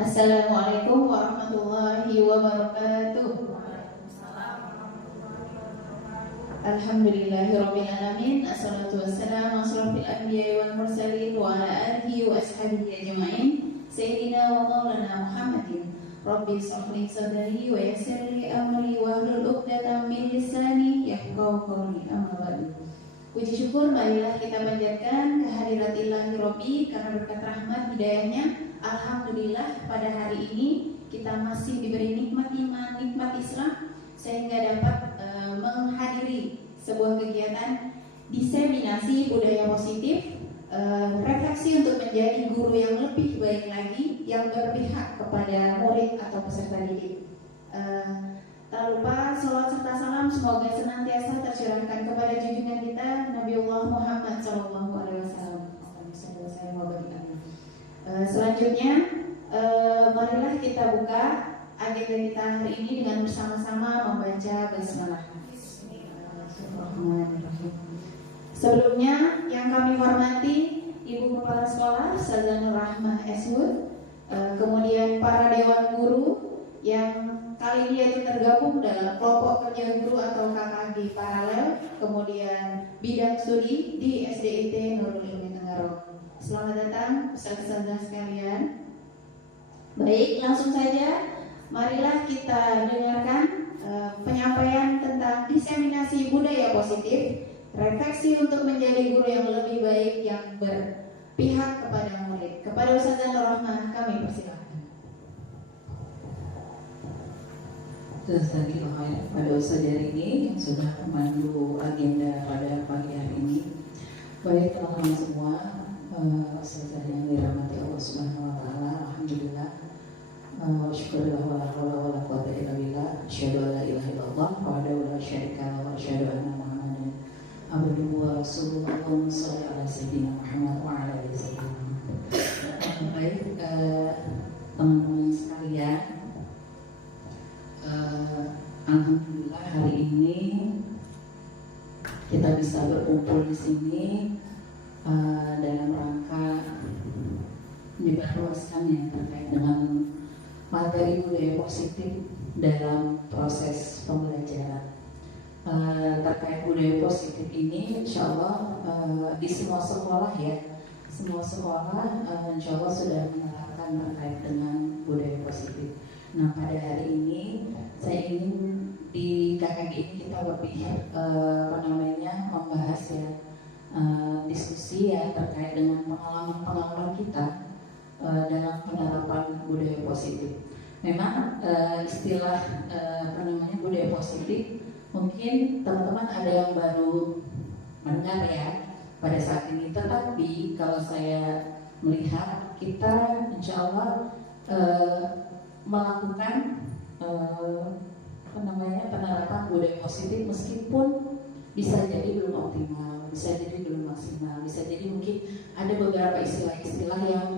Assalamualaikum warahmatullahi wabarakatuh. Alhamdulillahirabbil alamin. Assalatu wassalamu ala asyrofil anbiya'i wal mursalin wa ala alihi wa ashabihi ajma'in. Sayyidina wa maulana Muhammadin. Rabbi shrah li sadri wa yassir li amri wahlul 'uqdatam min lisani yafqahu qawli. Amma ba'du. Puji syukur marilah kita panjatkan kehadirat Ilahi Rabbi karena berkat rahmat hidayahnya. Alhamdulillah pada hari ini kita masih diberi nikmat iman, nikmat Islam sehingga dapat menghadiri sebuah kegiatan diseminasi budaya positif, refleksi untuk menjadi guru yang lebih baik lagi yang berpihak kepada murid atau peserta didik. Tak lupa salawat serta salam semoga senantiasa tercurahkan kepada junjungan kita Nabiullah Muhammad SAW. Selanjutnya, marilah kita buka agenda kita hari ini dengan bersama-sama membaca basmalah. Sebelumnya, yang kami hormati Ibu Kepala Sekolah Ustazah Nur Rahmah Eshud, kemudian para dewan guru yang kali ini yaitu tergabung dalam kelompok kerja guru atau KKG paralel, kemudian bidang studi di SDIT Nurul Ilmi Tenggarong. Selamat datang peserta sekalian. Baik, langsung saja marilah kita dengarkan penyampaian tentang diseminasi budaya positif, refleksi untuk menjadi guru yang lebih baik yang berpihak kepada murid. Kepada Ustazah Nur Rahmah kami persilakan. Pada Ustazah ini yang sudah memandu agenda pada pagi hari ini. Baik teman-teman semua, Ustazah yang dirahmati Allah Subhanahu wa taala, alhamdulillah. Syukurlah wa la haula wa la quwwata illa billah. Asyhadu an la ilaha illallah wahdahu la syarika lahu wa asyhadu anna Muhammadan abduhu wa rasuluhu. Allahumma shalli ala sayyidina Muhammad wa ala ali sayyidina Muhammad. Baik, teman-teman sekalian, alhamdulillah hari ini kita bisa berkumpul di sini dalam rangka menyebarluaskan yang terkait dengan materi budaya positif dalam proses pembelajaran. Terkait budaya positif ini, insya Allah di semua sekolah ya, semua sekolah insya Allah sudah menerapkan terkait dengan budaya positif. Nah, pada hari ini saya ingin di KKG ini kita lebih membahas ya, diskusi ya terkait dengan pengalaman kita dalam penerapan budaya positif. Memang istilah budaya positif mungkin teman-teman ada yang baru mendengar ya pada saat ini. Tetapi kalau saya melihat kita insya Allah melakukan penerapan budaya positif meskipun bisa jadi belum optimal, bisa jadi belum maksimal, bisa jadi mungkin ada beberapa istilah-istilah yang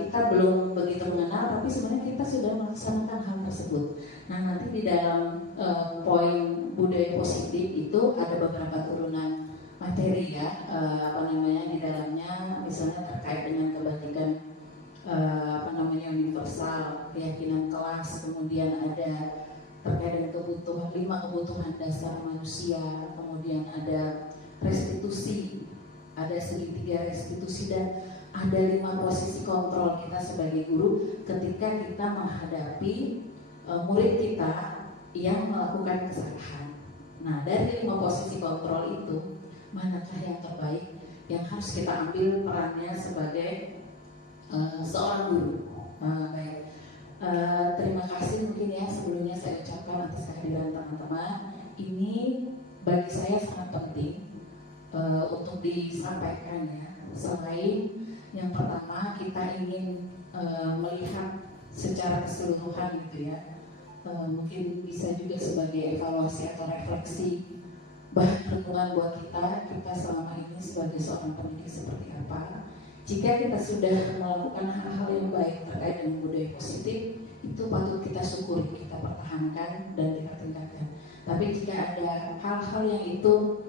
kita belum begitu mengenal, tapi sebenarnya kita sudah melaksanakan hal tersebut. Nah, nanti di dalam poin budaya positif itu ada beberapa turunan materi ya, di dalamnya misalnya terkait dengan kebaikan universal, keyakinan kelas, kemudian ada terkait dengan kebutuhan 5 kebutuhan dasar manusia, kemudian ada restitusi, ada segitiga restitusi, dan ada 5 posisi kontrol kita sebagai guru ketika kita menghadapi murid kita yang melakukan kesalahan. Nah, dari 5 posisi kontrol itu, manakah yang terbaik yang harus kita ambil perannya sebagai seorang guru? Baik, terima kasih mungkin ya sebelumnya saya ucapkan atas kehadiran teman-teman. Ini bagi saya sangat penting untuk disampaikan ya. Selain yang pertama kita ingin melihat secara keseluruhan gitu ya, mungkin bisa juga sebagai evaluasi atau refleksi bahan renungan buat kita selama ini sebagai seorang pendidik seperti apa. Jika kita sudah melakukan hal-hal yang baik terkait dengan budaya positif, itu patut kita syukuri, kita pertahankan dan kita tingkatkan. Tapi jika ada hal-hal yang itu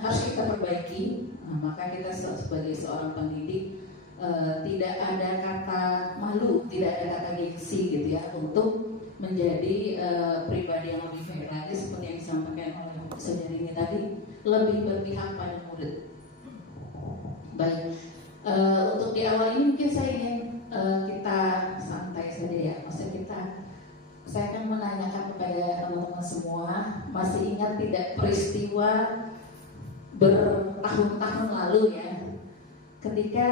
harus kita perbaiki, maka kita sebagai seorang pendidik tidak ada kata malu, tidak ada kata gengsi gitu ya untuk menjadi pribadi yang lebih fair lagi seperti yang disampaikan oleh saudari ini tadi, lebih berpihak pada murid. Baik, untuk di awal ini mungkin saya ingin kita santai saja ya, maksudnya saya akan menanyakan kepada teman-teman semua, masih ingat tidak peristiwa bertahun-tahun lalu ya, ketika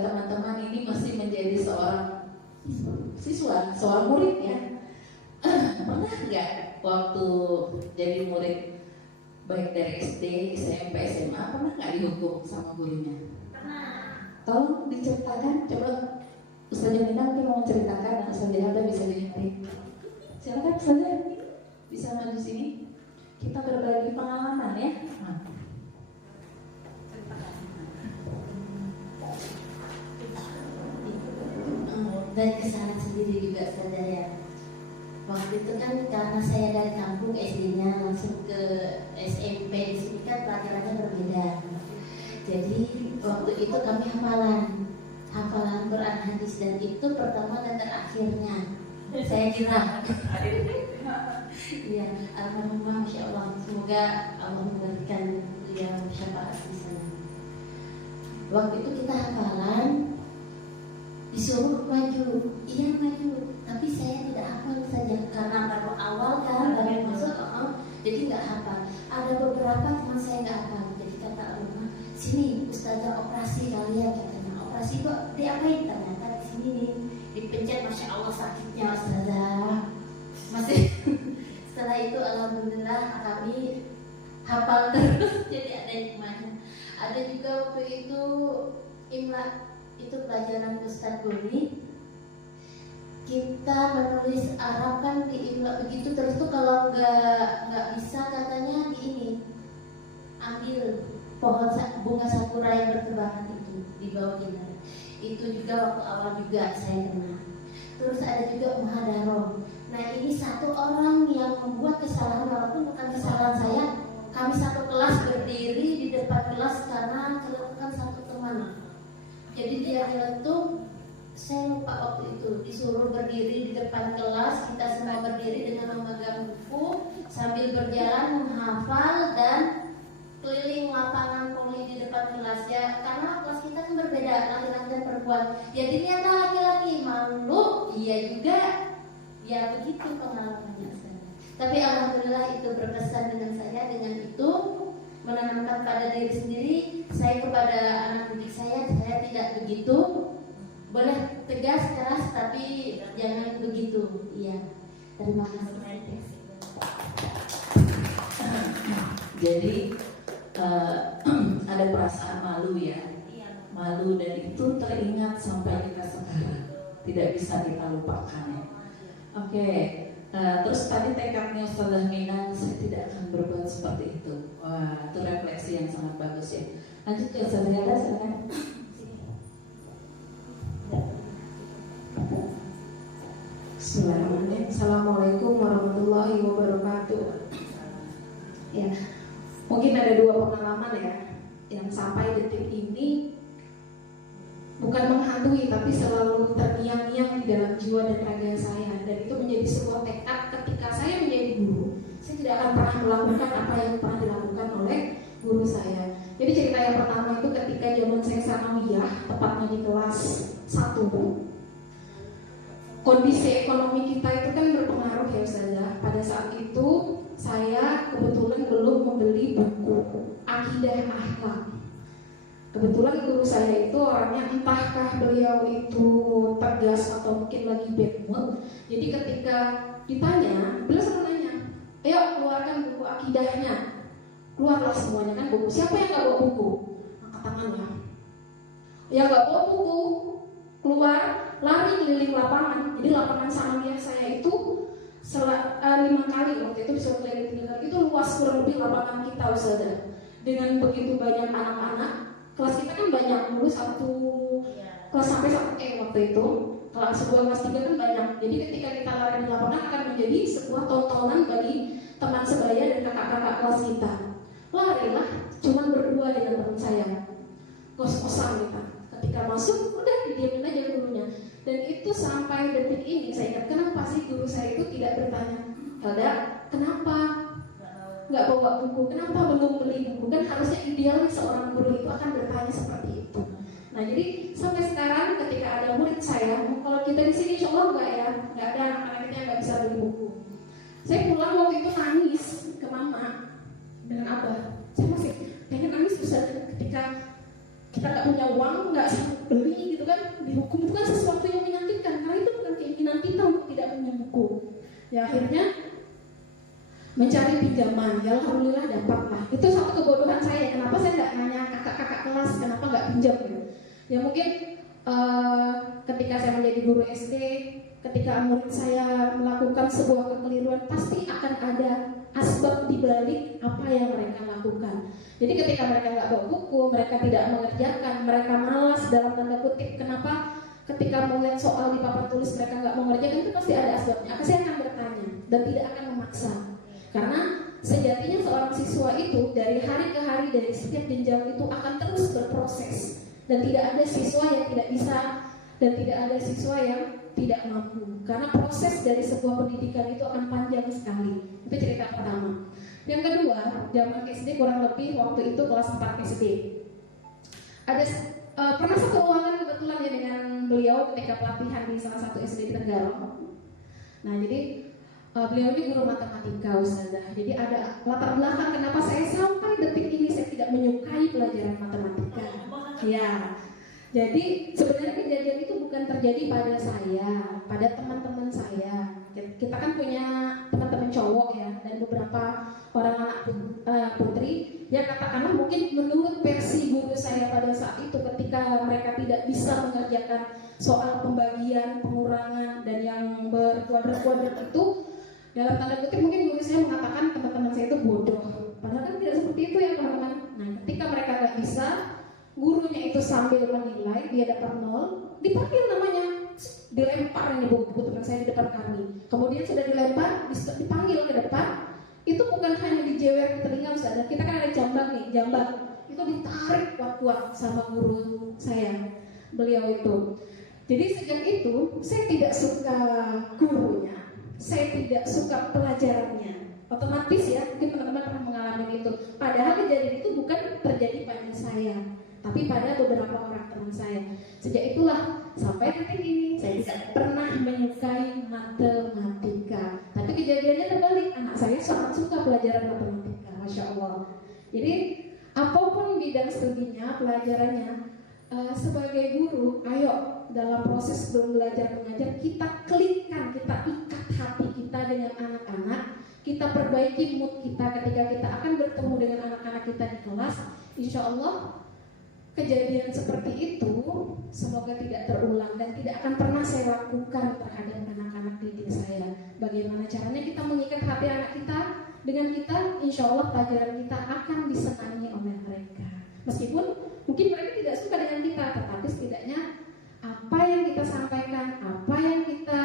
teman-teman ini masih menjadi seorang siswa, seorang murid ya, pernah nggak waktu jadi murid baik dari SD, SMP, SMA, pernah nggak dihukum sama gurunya? Pernah. Tolong diceritakan, coba Ustaz Jamina mungkin mau menceritakan, dan Ustaz Jamina bisa diingat. Silakan Ustaz, bisa maju sini. Kita berbagi pengalaman ya. Dari kesalahan sendiri juga saudara ya. Waktu itu kan karena saya dari kampung SD-nya langsung ke SMP, di sini kan pelajarannya berbeda. Jadi waktu itu kami hafalan Quran hadis, dan itu pertama dan terakhirnya. Saya kira. Iya, alhamdulillah, masya Allah. Semoga Allah memberikan yang syafaat di sana. Waktu itu kita hafalan, disuruh maju, iya maju, tapi saya tidak hafal saja karena baru awal kan, baru masuk, jadi nggak hafal. Ada beberapa teman saya nggak hafal, jadi kata Allah, sini ustazah operasi kalian, katanya. Operasi kok diapain? Ternyata di sini nih dipencet, masya Allah sakitnya ustazah. Masih. Setelah itu alhamdulillah kami hafal terus, jadi ada hikmahnya. Ada juga waktu itu imla, itu pelajaran Ustadz Goni, kita menulis Arab kan di imla begitu terus tuh, kalau nggak bisa katanya di ini, ambil pohon bunga sakura yang bertebaran itu di bawah kita. Itu juga waktu awal juga saya kena. Terus ada juga muhadaroh. Nah ini satu orang yang membuat kesalahan, walaupun bukan kesalahan saya. Kami satu kelas berdiri di depan kelas karena celetukan satu teman. Jadi dia nyeletuk, saya lupa waktu itu, disuruh berdiri di depan kelas, kita semua berdiri dengan memegang buku sambil berjalan menghafal dan keliling lapangan poli di depan kelas ya, karena kelas kita kan berbeda, laki-laki dan perempuan. Jadi ternyata laki-laki malu, iya juga, ya begitu pengalamannya saya. Tapi alhamdulillah itu berkesan dengan saya, dengan itu menanamkan pada diri sendiri, saya kepada anak didik saya tidak begitu, boleh tegas keras tapi jangan begitu. Iya, terima kasih. Jadi ada perasaan malu ya, malu, dan itu teringat sampai kita sekarang, tidak bisa kita lupakan ya. Oke. Terus tadi tekadnya Ustazah Mina, saya tidak akan berbuat seperti itu. Wah, itu refleksi yang sangat bagus ya. Lanjut ke Ustazah Yada, silakan. Bismillahirrahmanirrahim. Assalamualaikum warahmatullahi wabarakatuh. Ya, mungkin ada dua pengalaman ya yang sampai detik ini bukan menghantui, tapi selalu terngiang-ngiang di dalam jiwa dan raga saya, dan itu menjadi sebuah tekad ketika saya menjadi guru. Saya tidak akan pernah melakukan apa yang pernah dilakukan oleh guru saya. Jadi cerita yang pertama itu ketika zaman saya sanawiyah, tepatnya di kelas 1. Kondisi ekonomi kita itu kan berpengaruh ya Ustazah. Pada saat itu saya kebetulan belum membeli buku Akidah Akhlak. Kebetulan guru saya itu orangnya, entahkah beliau itu tegas atau mungkin lagi bad mood. Jadi ketika ditanya, beliau selalu nanya, ayo keluarkan buku akidahnya. Keluarlah semuanya kan buku. Siapa yang gak bawa buku? Angkat tangannya. Yang gak bawa buku keluar, lari keliling lapangan. Jadi lapangan sanawiyah saya itu 5 kali waktu itu disuruh keliling 3 kali. Itu luas kurang lebih lapangan kita Ustazah. Dengan begitu banyak anak-anak, kelas kita kan banyak, dulu kelas sampai 1 waktu itu. Kelas 2, kelas 3 kan banyak. Jadi ketika kita lari di lapangan akan menjadi sebuah tontonan bagi teman sebaya dan kakak-kakak kelas kita. Larilah, cuman berdua dengan teman saya, kos-kosan kita. Ketika masuk, udah didiamin aja gurunya. Dan itu itu sampai detik ini saya ingat, kenapa sih guru saya itu tidak bertanya, Helda, kenapa nggak bawa buku, kenapa belum beli buku? Kan harusnya idealnya seorang guru itu akan bertanya seperti itu. Nah jadi sampai sekarang ketika ada murid saya, kalau kita di sini insya Allah nggak ada anak-anak kita yang nggak bisa beli buku. Saya pulang waktu itu nangis ke mama dengan abah. Saya masih pengen nangis besar ketika kita nggak punya uang, nggak sanggup beli gitu kan. Dihukum itu kan sesuatu yang menyakitkan, karena itu bukan keinginan kita untuk tidak punya buku. Ya akhirnya mencari pinjaman, ya alhamdulillah dapatlah. Itu satu kebodohan saya, kenapa saya nggak nanya kakak-kakak kelas kenapa nggak pinjam gitu. Ya mungkin ketika saya menjadi guru SD, ketika murid saya melakukan sebuah kekeliruan, pasti akan ada asbab dibalik apa yang mereka lakukan. Jadi ketika mereka nggak bawa buku, mereka tidak mengerjakan, mereka malas dalam tanda kutip. Kenapa? Ketika melihat soal di papan tulis mereka nggak mengerjakan, itu pasti ada asbabnya. Saya akan bertanya dan tidak akan memaksa. Karena sejatinya seorang siswa itu dari hari ke hari, dari setiap jenjang itu akan terus berproses. Dan tidak ada siswa yang tidak bisa, dan tidak ada siswa yang tidak mampu. Karena proses dari sebuah pendidikan itu akan panjang sekali. Itu cerita pertama. Yang kedua, zaman SD kurang lebih waktu itu kelas 4 SD. Ada pernah satu ruangan kebetulan ya dengan beliau ketika pelatihan di salah satu SD di Tenggarong. Nah jadi beliau ini guru matematika, Ustazah. Jadi ada latar belakang kenapa saya sampai detik ini saya tidak menyukai pelajaran matematika. Ya, jadi sebenarnya kejadian itu bukan terjadi pada saya, pada teman-teman saya. Kita kan punya teman-teman cowok ya, dan beberapa orang anak putri. Ya katakanlah mungkin menurut versi guru saya pada saat itu, ketika mereka tidak bisa mengerjakan soal pembagian, pengurangan, dan yang berkuadrat-kuadrat itu, dalam tanda kutip mungkin guru saya mengatakan teman-teman saya itu bodoh. Padahal kan tidak seperti itu ya teman-teman. Nah ketika mereka nggak bisa, gurunya itu sambil menilai, dia dapat 0, dipanggil namanya, dilempar ini buku teman saya di depan kami. Kemudian sudah dilempar, dipanggil ke depan. Itu bukan hanya dijewer di telinga Ustaz, dan kita kan ada jambak nih, jambak. Itu ditarik kuat-kuat sama guru saya, beliau itu. Jadi sejak itu saya tidak suka gurunya, saya tidak suka pelajarannya. Otomatis ya, mungkin teman-teman pernah mengalami itu. Padahal kejadian itu bukan terjadi pada saya, tapi pada beberapa orang teman saya. Sejak itulah sampai detik ini saya tidak pernah menyukai matematika. Tapi kejadiannya terbalik, anak saya sangat suka pelajaran matematika, Masya Allah. Jadi apapun bidang studinya, pelajarannya, sebagai guru, ayo dalam proses belajar mengajar kita klikkan, kita ikat hati kita dengan anak-anak, kita perbaiki mood kita ketika kita akan bertemu dengan anak-anak kita di kelas. Insya Allah kejadian seperti itu semoga tidak terulang dan tidak akan pernah saya lakukan terhadap anak-anak didik saya. Bagaimana caranya kita mengikat hati anak kita dengan kita, insya Allah pelajaran kita akan disenangi oleh mereka. Meskipun mungkin mereka tidak suka dengan kita, tetapi setidaknya apa yang kita sampaikan, apa yang kita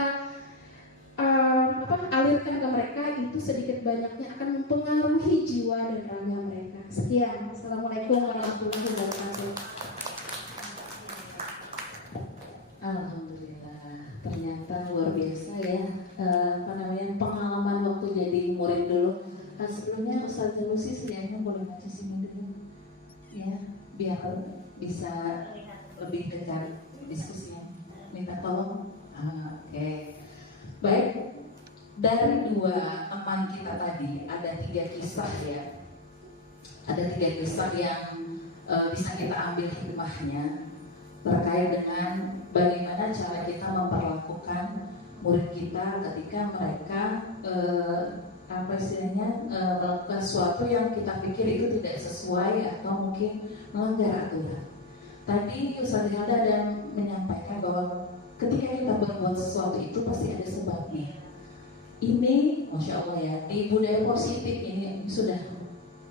alirkan ke mereka itu sedikit banyaknya akan mempengaruhi jiwa dan raga mereka. Sekian, Assalamualaikum warahmatullahi wabarakatuh. Alhamdulillah, ternyata luar biasa ya. Pengalaman waktu jadi murid dulu. Sebelumnya Ustazah Lucy sedianya boleh baca sini dulu, ya, biar bisa lebih dekat diskusinya. Minta tolong. Oke. Baik. Dari dua teman kita tadi ada 3 kisah ya. Ada 3 kisah yang bisa kita ambil hikmahnya terkait dengan bagaimana cara kita memperlakukan murid kita ketika mereka melakukan sesuatu yang kita pikir itu tidak sesuai atau mungkin melanggar aturan. Tadi Ustaz Hilda dan menyampaikan bahwa ketika kita berbuat sesuatu itu pasti ada sebabnya. Ini, Masya Allah ya, di budaya positif ini sudah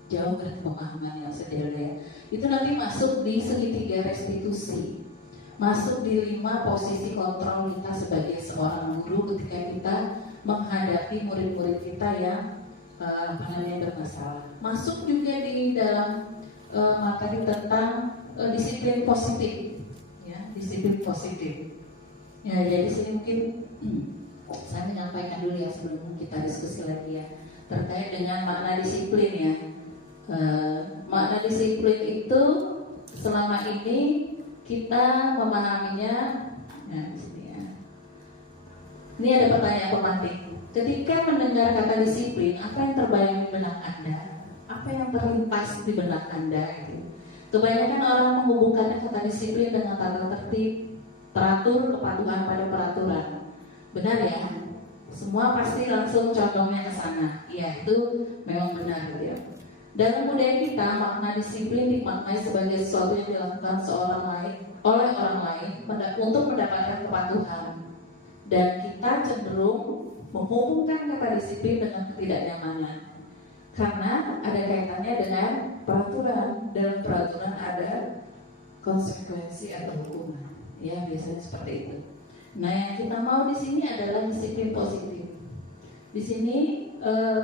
jauh dari pemahaman yang sederhana ya. Itu nanti masuk di segitiga restitusi, masuk di 5 posisi kontrol kita sebagai seorang guru ketika kita menghadapi murid-murid kita yang bermasalah. Masuk juga di dalam materi tentang disiplin positif, ya, disiplin positif. Ya, jadi sini mungkin saya menyampaikan dulu ya sebelum kita diskusi lagi ya terkait dengan makna disiplin ya. Makna disiplin itu selama ini kita memahaminya. Nah, di sini ya. Ini ada pertanyaan pematik. Ketika mendengar kata disiplin, apa yang terbayang di benak Anda? Apa yang terlintas di benak Anda? Gitu. Kebanyakan orang menghubungkan kata disiplin dengan tata tertib, teratur, kepatuhan pada peraturan. Benar ya? Semua pasti langsung condongnya ke sana. Iya, itu memang benar gitu ya. Dalam budaya kita, makna disiplin dimaknai sebagai sesuatu yang dilakukan oleh orang lain untuk mendapatkan kepatuhan. Dan kita cenderung menghubungkan kata disiplin dengan ketidaknyamanan. Karena ada kaitannya dengan peraturan. Dalam peraturan ada konsekuensi atau hukuman. Ya, biasanya seperti itu. Nah, yang kita mau di sini adalah disiplin positif. Di sini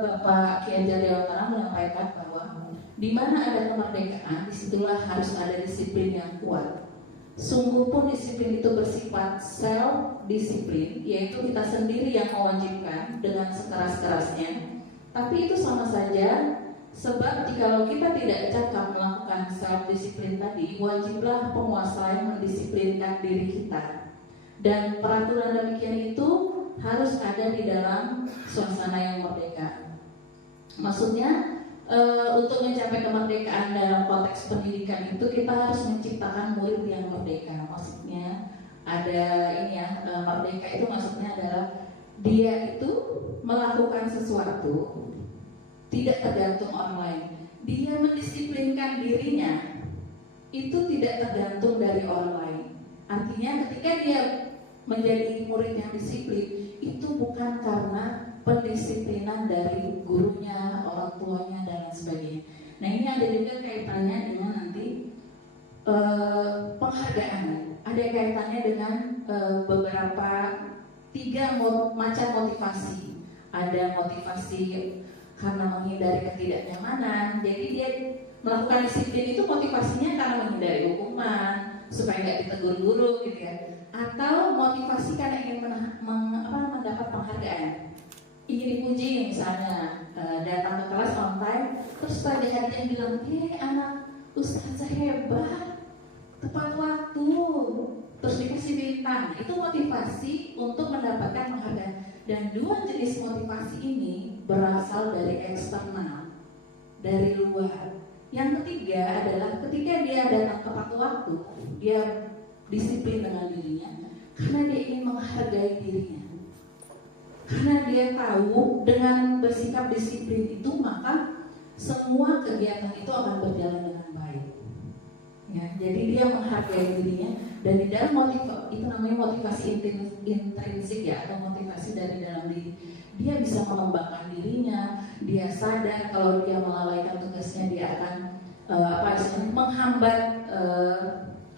Bapak Kiai Jariwatara menyampaikan bahwa di mana ada kemerdekaan, disitulah harus ada disiplin yang kuat. Sungguh pun disiplin itu bersifat self-disiplin, yaitu kita sendiri yang mewajibkan dengan sekeras-kerasnya. Tapi itu sama saja, sebab jikalau kita tidak cakap melakukan self-disiplin tadi, wajiblah penguasa yang mendisiplinkan diri kita. Dan peraturan demikian itu harus ada di dalam suasana yang merdeka. Maksudnya untuk mencapai kemerdekaan dalam konteks pendidikan itu kita harus menciptakan murid yang merdeka. Maksudnya ada ini ya, merdeka itu maksudnya adalah dia itu melakukan sesuatu tidak tergantung orang lain. Dia mendisiplinkan dirinya itu tidak tergantung dari orang lain. Artinya ketika dia menjadi murid yang disiplin itu bukan karena pendisiplinan dari gurunya, orang tuanya dan lain sebagainya. Nah, ini ada juga kaitannya dengan nanti penghargaan. Ada kaitannya dengan beberapa 3 macam motivasi. Ada motivasi karena menghindari ketidaknyamanan. Jadi dia melakukan disiplin itu motivasinya karena menghindari hukuman, supaya nggak ditegur guru gitu ya. Atau motivasi karena ingin mendapat penghargaan, ingin dipuji misalnya, datang ke kelas on time, terus pada hari yang bilang, anak ustazah hebat, tepat waktu, terus dikasih bintang. Itu motivasi untuk mendapatkan penghargaan. Dan 2 jenis motivasi ini berasal dari eksternal, dari luar. Yang ketiga adalah ketika dia datang tepat waktu, dia disiplin dengan dirinya karena dia ingin menghargai dirinya. Karena dia tahu dengan bersikap disiplin itu maka semua kegiatan itu akan berjalan dengan baik. Ya, jadi dia menghargai dirinya dan di dalam itu namanya motivasi intrinsik ya, atau motivasi dari dalam diri. Dia bisa mengembangkan dirinya, dia sadar kalau dia melalaikan tugasnya dia akan menghambat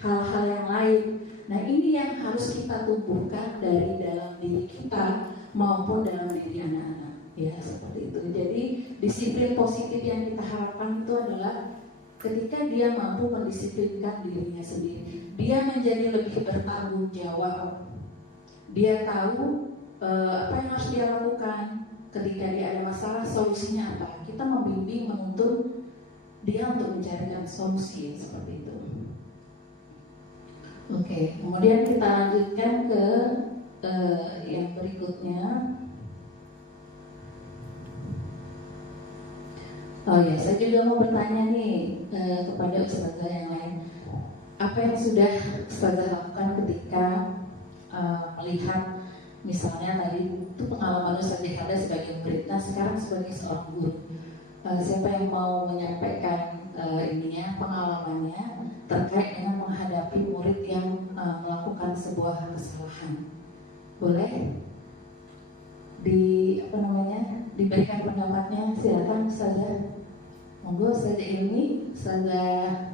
hal-hal yang lain. Nah, ini yang harus kita tumbuhkan dari dalam diri kita maupun dalam diri anak-anak. Ya, seperti itu. Jadi disiplin positif yang kita harapkan itu adalah ketika dia mampu mendisiplinkan dirinya sendiri, dia menjadi lebih bertanggung jawab. Dia tahu apa yang harus dia lakukan ketika dia ada masalah, solusinya apa. Kita membimbing, menuntun dia untuk mencarikan solusi seperti itu. Oke, kemudian kita lanjutkan ke yang berikutnya. Oh ya, saya juga mau bertanya nih kepada ustazah yang lain. Apa yang sudah ustazah lakukan ketika melihat misalnya tadi itu pengalaman ustazah ada sebagai murid, nah sekarang sebagai seorang guru. Siapa yang mau menyampaikan pengalamannya terkait dengan menghadapi murid yang melakukan sebuah kesalahan? Boleh diberikan pendapatnya, silakan Ustazah. Monggo Ustazah Ilmi, Ustazah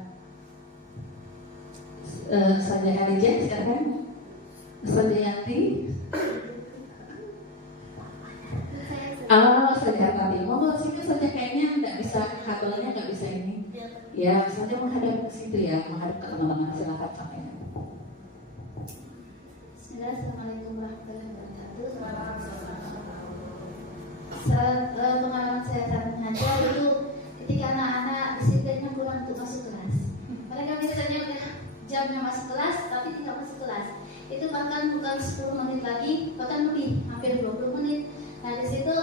Harijah, silakan. Ustazah Yanti. Ustazah Tati. Monggo sini saja, kayaknya nggak bisa, kabelnya nggak bisa ini. Ya, saja menghadap ke situ ya, menghadap ke teman-teman, silakan sampaikan. Bismillahirrahmanirrahim. warahmatullahi wabarakatuh. Pengalaman saya saat mengajar itu ketika anak-anak disiplinnya kurang untuk masuk kelas. Mereka biasanya udah jamnya masuk kelas tapi tidak masuk kelas. Itu bahkan bukan 10 menit lagi, bahkan lebih, hampir 20 menit. Nah di situ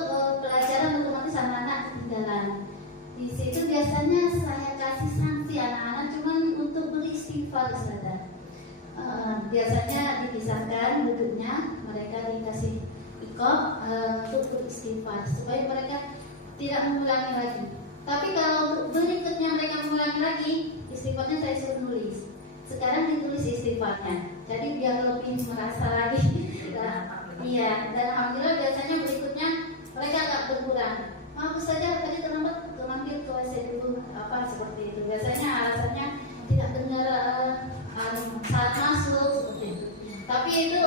pelajaran otomatis anak-anak ketinggalan. Di situ biasanya saya kasih sanksi anak-anak cuman untuk beristighfar saja. Biasanya dipisahkan duduknya, mereka dikasih ikut untuk beristighfar supaya mereka tidak mengulangi lagi. Tapi kalau untuk berikutnya mereka mengulangi lagi, istighfarnya saya suruh nulis. Sekarang ditulis istighfarnya, jadi biar lebih merasa lagi. Iya, dan alhamdulillah biasanya berikutnya mereka agak berkurang. Maaf saja tadi terlambat mampir ke WC dulu, apa seperti itu. Biasanya alasannya tidak dengar saat masuk seperti itu. Tapi itu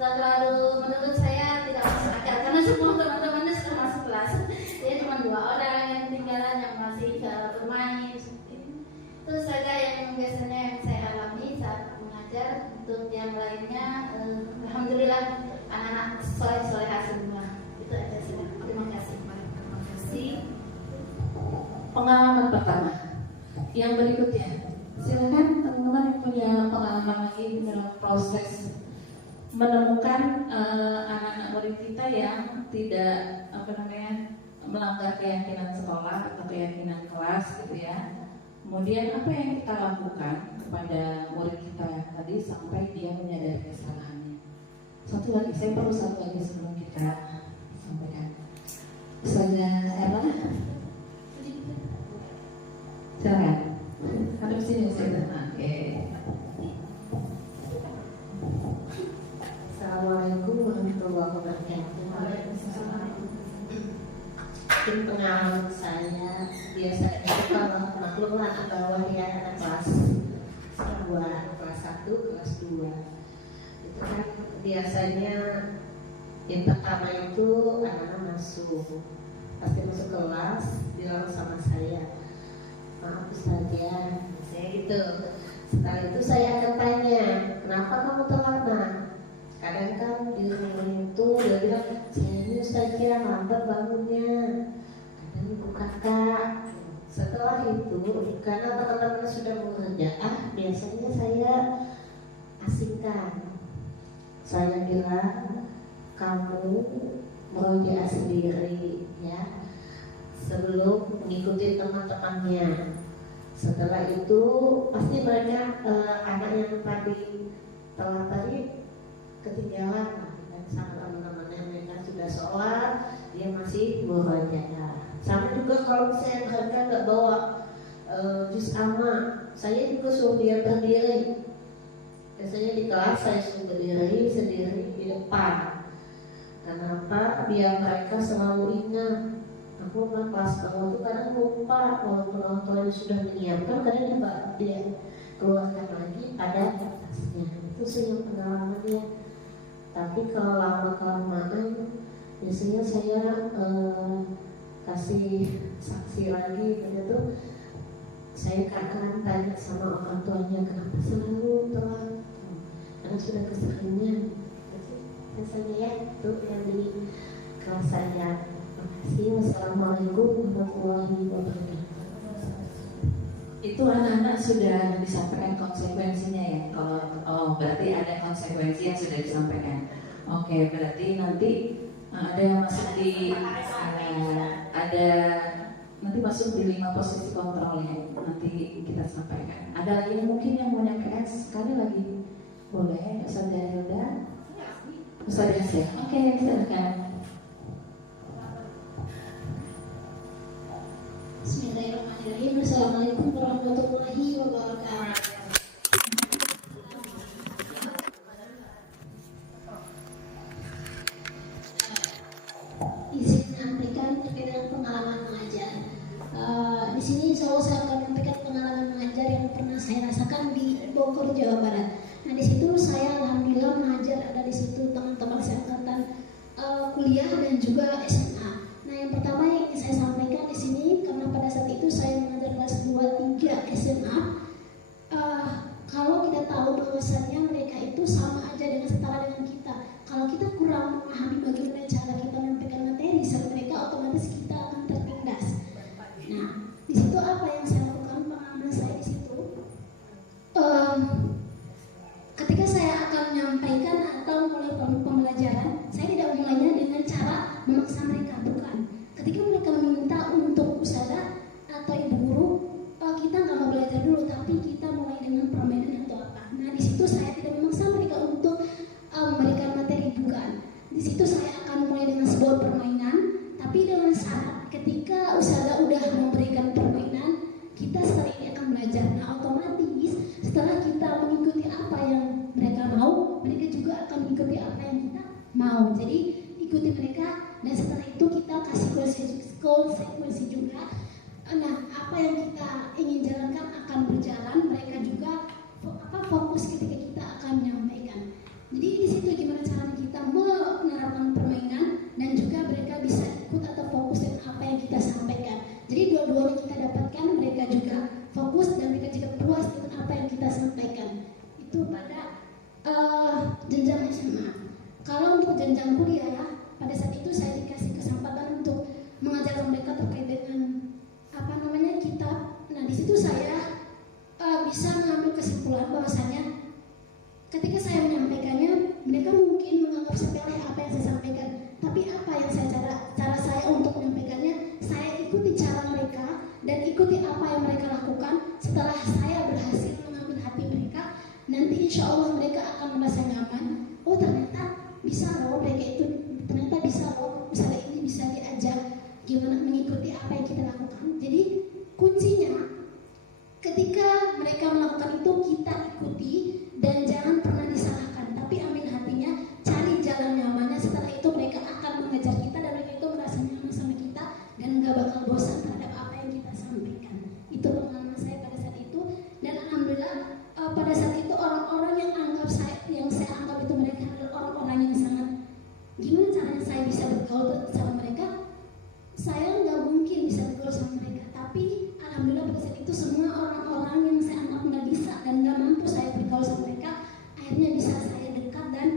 terlalu menurut saya tidak masuk akal karena semua teman-temannya sudah masuk kelas. Jadi cuma 2 orang yang ketinggalan yang masih bermain. Itu saja yang biasanya yang saya alami saat mengajar. Untuk yang lainnya, alhamdulillah anak-anak soleh-solehah semua. Itu aja sudah. Terima kasih. Terima kasih. Pengalaman pertama. Yang berikutnya, silakan teman-teman yang punya pengalaman lagi dalam proses menemukan anak-anak murid kita yang tidak melanggar keyakinan sekolah atau keyakinan kelas gitu ya. Kemudian apa yang kita lakukan kepada murid kita yang tadi sampai dia menyadari kesalahannya. Saya perlu satu lagi sebelum kita sampaikan. Ustazah Ella, silakan. Hadap sini Ustazah. Oke. Assalamualaikum warahmatullahi wabarakatuh. Mungkin pengalaman saya biasanya kalau maklumlah bawah ya anak kelas 2, kelas 1, kelas 2 itu kan biasanya yang pertama itu anak-anak pasti masuk kelas bilang sama saya, maaf Ustazah, saya gitu. Setelah itu saya akan tanya, kenapa kamu terlambat? Kadang kan di rumah itu dia bilang, saya ini Ustazah lambat bangunnya. Kadang ibu kakak. Setelah itu, karena teman-teman sudah mengerjakan, biasanya saya asingkan. Saya bilang, kamu merujak sendiri ya, sebelum mengikuti teman-temannya. Setelah itu pasti banyak anak yang tadi ketinggalan dan sama teman-temannya, mereka sudah sholat, dia masih murojaah. Sama juga kalau saya mereka nggak bawa juz amma, saya juga suruh dia berdiri. Biasanya di kelas saya suruh berdiri sendiri di depan. Kenapa? Biar mereka selalu ingat. Aku kan kelas bawah itu kadang lupa, walaupun orang tuanya sudah menyiapkan, kadang dia keluarkan lagi pada kertasnya. Itu sih yang pengalamannya. Tapi kalau lama-kelamaan, biasanya saya kasih saksi lagi, begitu. Saya akan tanya sama orang tuanya, kenapa selalu telat? Karena sudah keseringan. Biasanya ya, itu yang di kelas saya. Wassalamualaikum warahmatullahi wabarakatuh. Itu anak-anak sudah disampaikan konsekuensinya ya. Kalau berarti ada konsekuensi yang sudah disampaikan. Oke, berarti nanti ada yang masuk di nanti masuk di 5 posisi kontrol ya. Nanti kita sampaikan. Ada lagi yang mungkin yang mau nyampaikan sekali lagi? Boleh, Ustazah Hilda? Ustazah Hilda. Oke, silakan. Bismillahirrahmanirrahim. Assalamualaikum warahmatullahi wabarakatuh. Izin menyampaikan terkait dengan pengalaman mengajar. Di sini insya Allah saya akan menyampaikan pengalaman mengajar yang pernah saya rasakan di Bogor, Jawa Barat. Nah di situ saya alhamdulillah mengajar, ada di situ teman-teman saya angkatan kuliah dan juga SMA. Nah yang pertama yang ingin saya sampaikan di sini, karena pada saat itu saya mengajar kelas 2-3 SMA. Kalau kita tahu bahwasannya mereka itu sama aja dengan setara dengan kita. Kalau situ saya akan mulai dengan sebuah permainan, tapi dengan syarat ketika ustazah udah memberikan permainan, kita setelah ini akan belajar. Nah, otomatis setelah kita mengikuti apa yang mereka mau, mereka juga akan mengikuti apa yang kita mau. Jadi ikuti mereka, dan setelah itu kita kasih konsekuensi juga. Nah, apa yang kita ingin jalankan akan berjalan, mereka juga fokus ketika kita akan menyampaikan. Jadi di situ gimana cara kita menerapkan permainan dan juga mereka bisa ikut atau fokus dengan apa yang kita sampaikan. Jadi dua-duanya kita dapatkan, mereka juga fokus dan mereka juga puas dengan apa yang kita sampaikan. Itu pada jenjang SMA. Kalau untuk jenjang kuliah, pada saat itu saya dikasih kesempatan untuk mengajarkan mereka terkait dengan kitab. Nah, di situ saya bisa mengambil kesimpulan bahwasanya ketika saya menyampaikannya, mereka mungkin menganggap sepele apa yang saya sampaikan. Tapi apa yang cara saya untuk menyampaikannya, saya ikuti cara mereka dan ikuti apa yang mereka lakukan. Setelah saya berhasil mengambil hati mereka, nanti insya Allah mereka akan merasa nyaman. Oh, ternyata bisa loh mereka itu, ternyata bisa loh, misalnya ini bisa diajar gimana mengikuti apa yang kita lakukan. Jadi kuncinya ketika mereka melakukan itu, kita ikuti dan jangan pernah disalahkan, tapi ambil hatinya, cari jalan nyamannya. Setelah itu mereka akan mengejar kita dan mereka itu merasa nyaman sama kita dan gak bakal bosan terhadap apa yang kita sampaikan. Itu pengalaman saya pada saat itu, dan alhamdulillah pada saat itu orang-orang yang saya anggap itu mereka adalah orang-orang yang sangat, gimana caranya saya bisa bergaul sama mereka. Saya nggak mungkin bisa bergaul sama mereka, tapi alhamdulillah pada saat itu semua orang-orang yang saya anggap nggak bisa dan nggak mampu saya bergaul sama mereka, akhirnya bisa saya dekat dan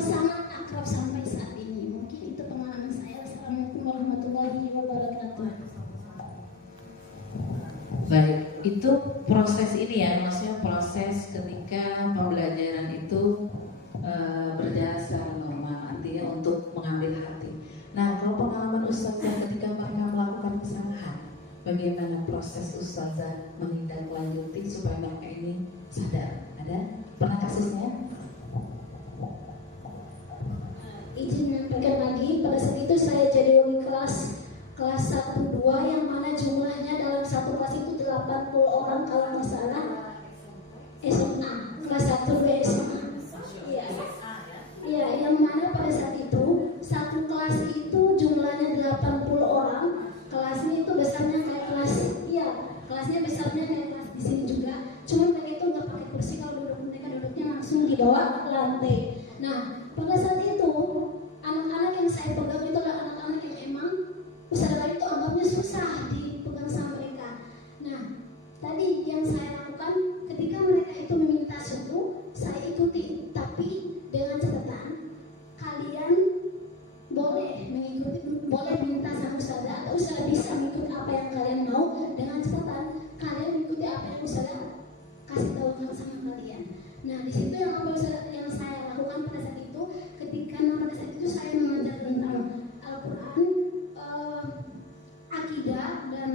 sangat akrab sampai saat ini. Mungkin itu pengalaman saya. Assalamualaikum warahmatullahi wabarakatuh. Baik, itu proses ini ya, maksudnya proses ketika pembelajaran itu berjalan secara normal, artinya untuk mengambil hati. Nah, kalau pengalaman ustazah ketika mereka melakukan kesalahan, bagaimana proses ustazah menindaklanjuti supaya mereka ini sadar? Ada pernah kasusnya? Izin menyampaikan lagi, pada saat itu saya jadi wali kelas 1-2 yang mana jumlahnya dalam satu kelas itu 80 orang kalau nggak salah. SMA kelas 1-2 SMA. Iya, yang mana pada saat itu satu kelas itu jumlahnya 80 orang. Kelasnya itu besarnya kayak kelas, kelasnya besarnya kayak kelas di sini juga. Cuma mereka itu nggak pakai kursi, kalau duduk mereka duduknya langsung di bawah lantai. Nah, pada saat itu anak-anak yang saya pegang itu adalah anak-anak yang emang usaha itu anggapnya susah dipegang sama mereka. Nah, tadi yang saya lakukan ketika mereka itu meminta suku, saya ikuti, tapi dengan catatan kalian boleh mengikuti, boleh minta sama ustazah atau ustazah bisa mengikuti apa yang kalian mau, dengan catatan kalian mengikuti apa yang ustazah kasih tahu sama kalian. Nah, di situ yang saya lakukan pada saat itu, ketika pada saat itu saya mengajar tentang Al-Quran, akidah dan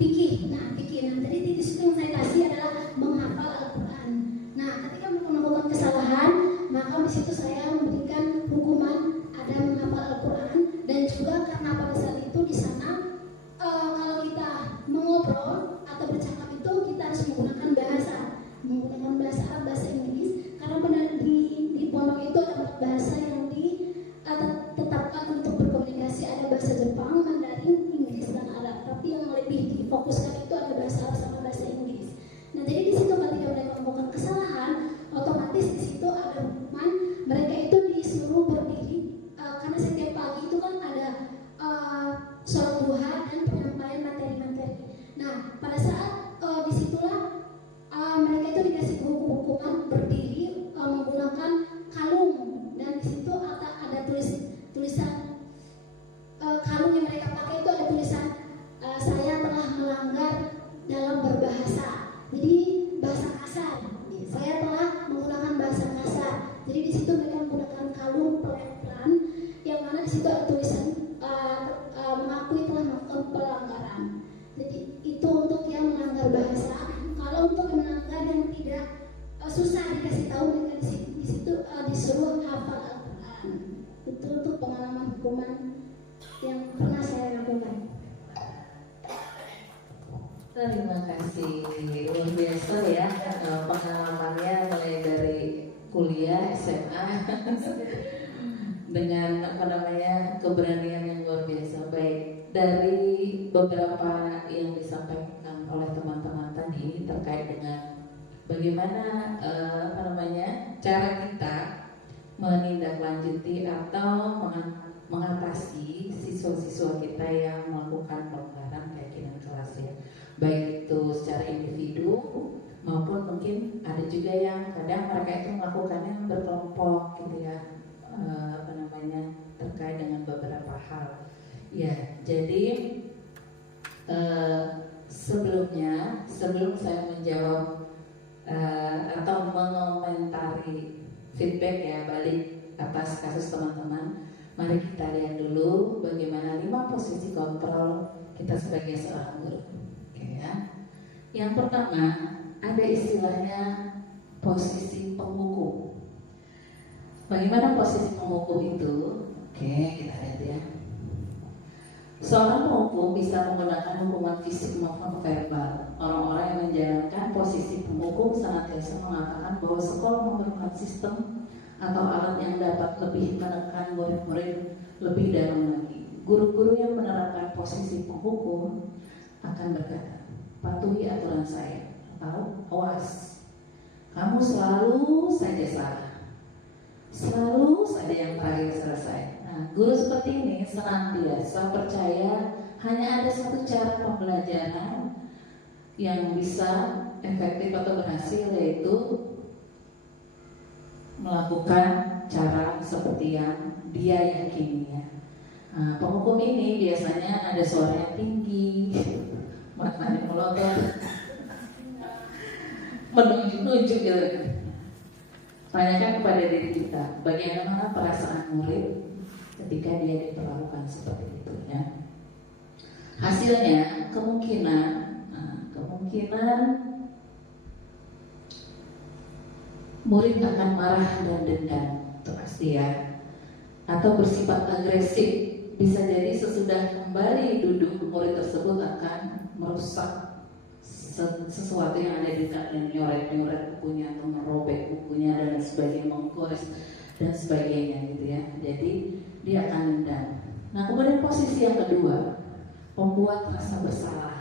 fikih. Nah, jadi di situ yang saya kasih adalah menghafal Al-Quran. Nah, ketika melakukan kesalahan, maka di situ saya memberikan hukuman ada menghafal Al-Quran, dan juga karena pada saat itu di sana kalau kita mengobrol atau bercakap itu kita harus menggunakan bahasa Arab, bahasa Inggris, karena benar di pondok itu ada bahasa yang ditetapkan untuk berkomunikasi, ada bahasa Jepang, Mandarin, Inggris dan Arab. Tapi yang lebih difokuskan itu ada bahasa Arab sama bahasa Inggris. Nah, jadi di situ ketika mereka melakukan kesalahan, otomatis di situ ada hukuman. Mereka itu disuruh berdiri karena setiap pagi itu kan ada sholat duha dan penyampaian materi-materi. Nah, pada saat disitulah mereka itu dikasih hukuman berdiri menggunakan kalung, dan di situ ada tulisan kalung yang mereka pakai itu ada tulisan saya telah melanggar dalam berbahasa. Jadi bahasa kasar. Saya telah menggunakan bahasa kasar. Jadi di situ mereka menggunakan kalung pelan-pelan, yang mana di situ ada tulisan mengakui telah melakukan pelanggaran. Jadi itu untuk yang melanggar bahasa. Kalau untuk melanggar yang tidak susah dikasih tahu, mereka di di situ disuruh hafal Al-Quran. Itu untuk pengalaman hukuman yang pernah saya lakukan. Terima kasih, luar biasa ya pengalamannya mulai dari kuliah, SMA dengan keberanian yang luar biasa. Baik, dari beberapa yang disampaikan oleh teman-teman tadi terkait dengan bagaimana cara kita menindaklanjuti atau mengatasi siswa-siswa kita yang melakukan pelanggaran keyakinan kelas ya, baik itu secara individu maupun mungkin ada juga yang kadang mereka itu melakukannya berkelompok gitu ya, terkait dengan beberapa hal ya. Jadi sebelum saya menjawab atau mengomentari feedback ya balik atas kasus teman-teman, mari kita lihat dulu bagaimana 5 posisi kontrol kita sebagai seorang guru. Oke ya. Yang pertama, ada istilahnya posisi penghukum. Bagaimana posisi penghukum itu? Oke, kita lihat ya. Seorang penghukum bisa menggunakan hukuman fisik maupun verbal. Orang-orang yang menjalankan posisi penghukum senantiasa mengatakan bahwa sekolah memerlukan sistem atau alat yang dapat lebih menekan murid-murid lebih dalam lagi. Guru-guru yang menerapkan posisi penghukum akan berkata, patuhi aturan saya, atau awas, kamu selalu saja salah, selalu saja yang terakhir selesai. Nah, guru seperti ini senantiasa percaya hanya ada satu cara pembelajaran yang bisa efektif atau berhasil, yaitu melakukan cara seperti yang dia yakini ya. Nah, penghukum ini biasanya ada suara yang tinggi, matanya melotot, menunjuk-nunjuk gitu. Tanyakan kepada diri kita, bagaimana perasaan murid ketika dia diperlakukan seperti itu ya. Hasilnya kemungkinan murid akan marah dan dendam, itu pasti ya, atau bersifat agresif. Bisa jadi sesudah kembali duduk, murid tersebut akan merusak sesuatu yang ada di dekatnya, nyoret-nyoret bukunya atau merobek bukunya dan sebagainya, menggores dan sebagainya gitu ya. Jadi dia akan dendam. Nah, kemudian posisi yang kedua, membuat rasa bersalah.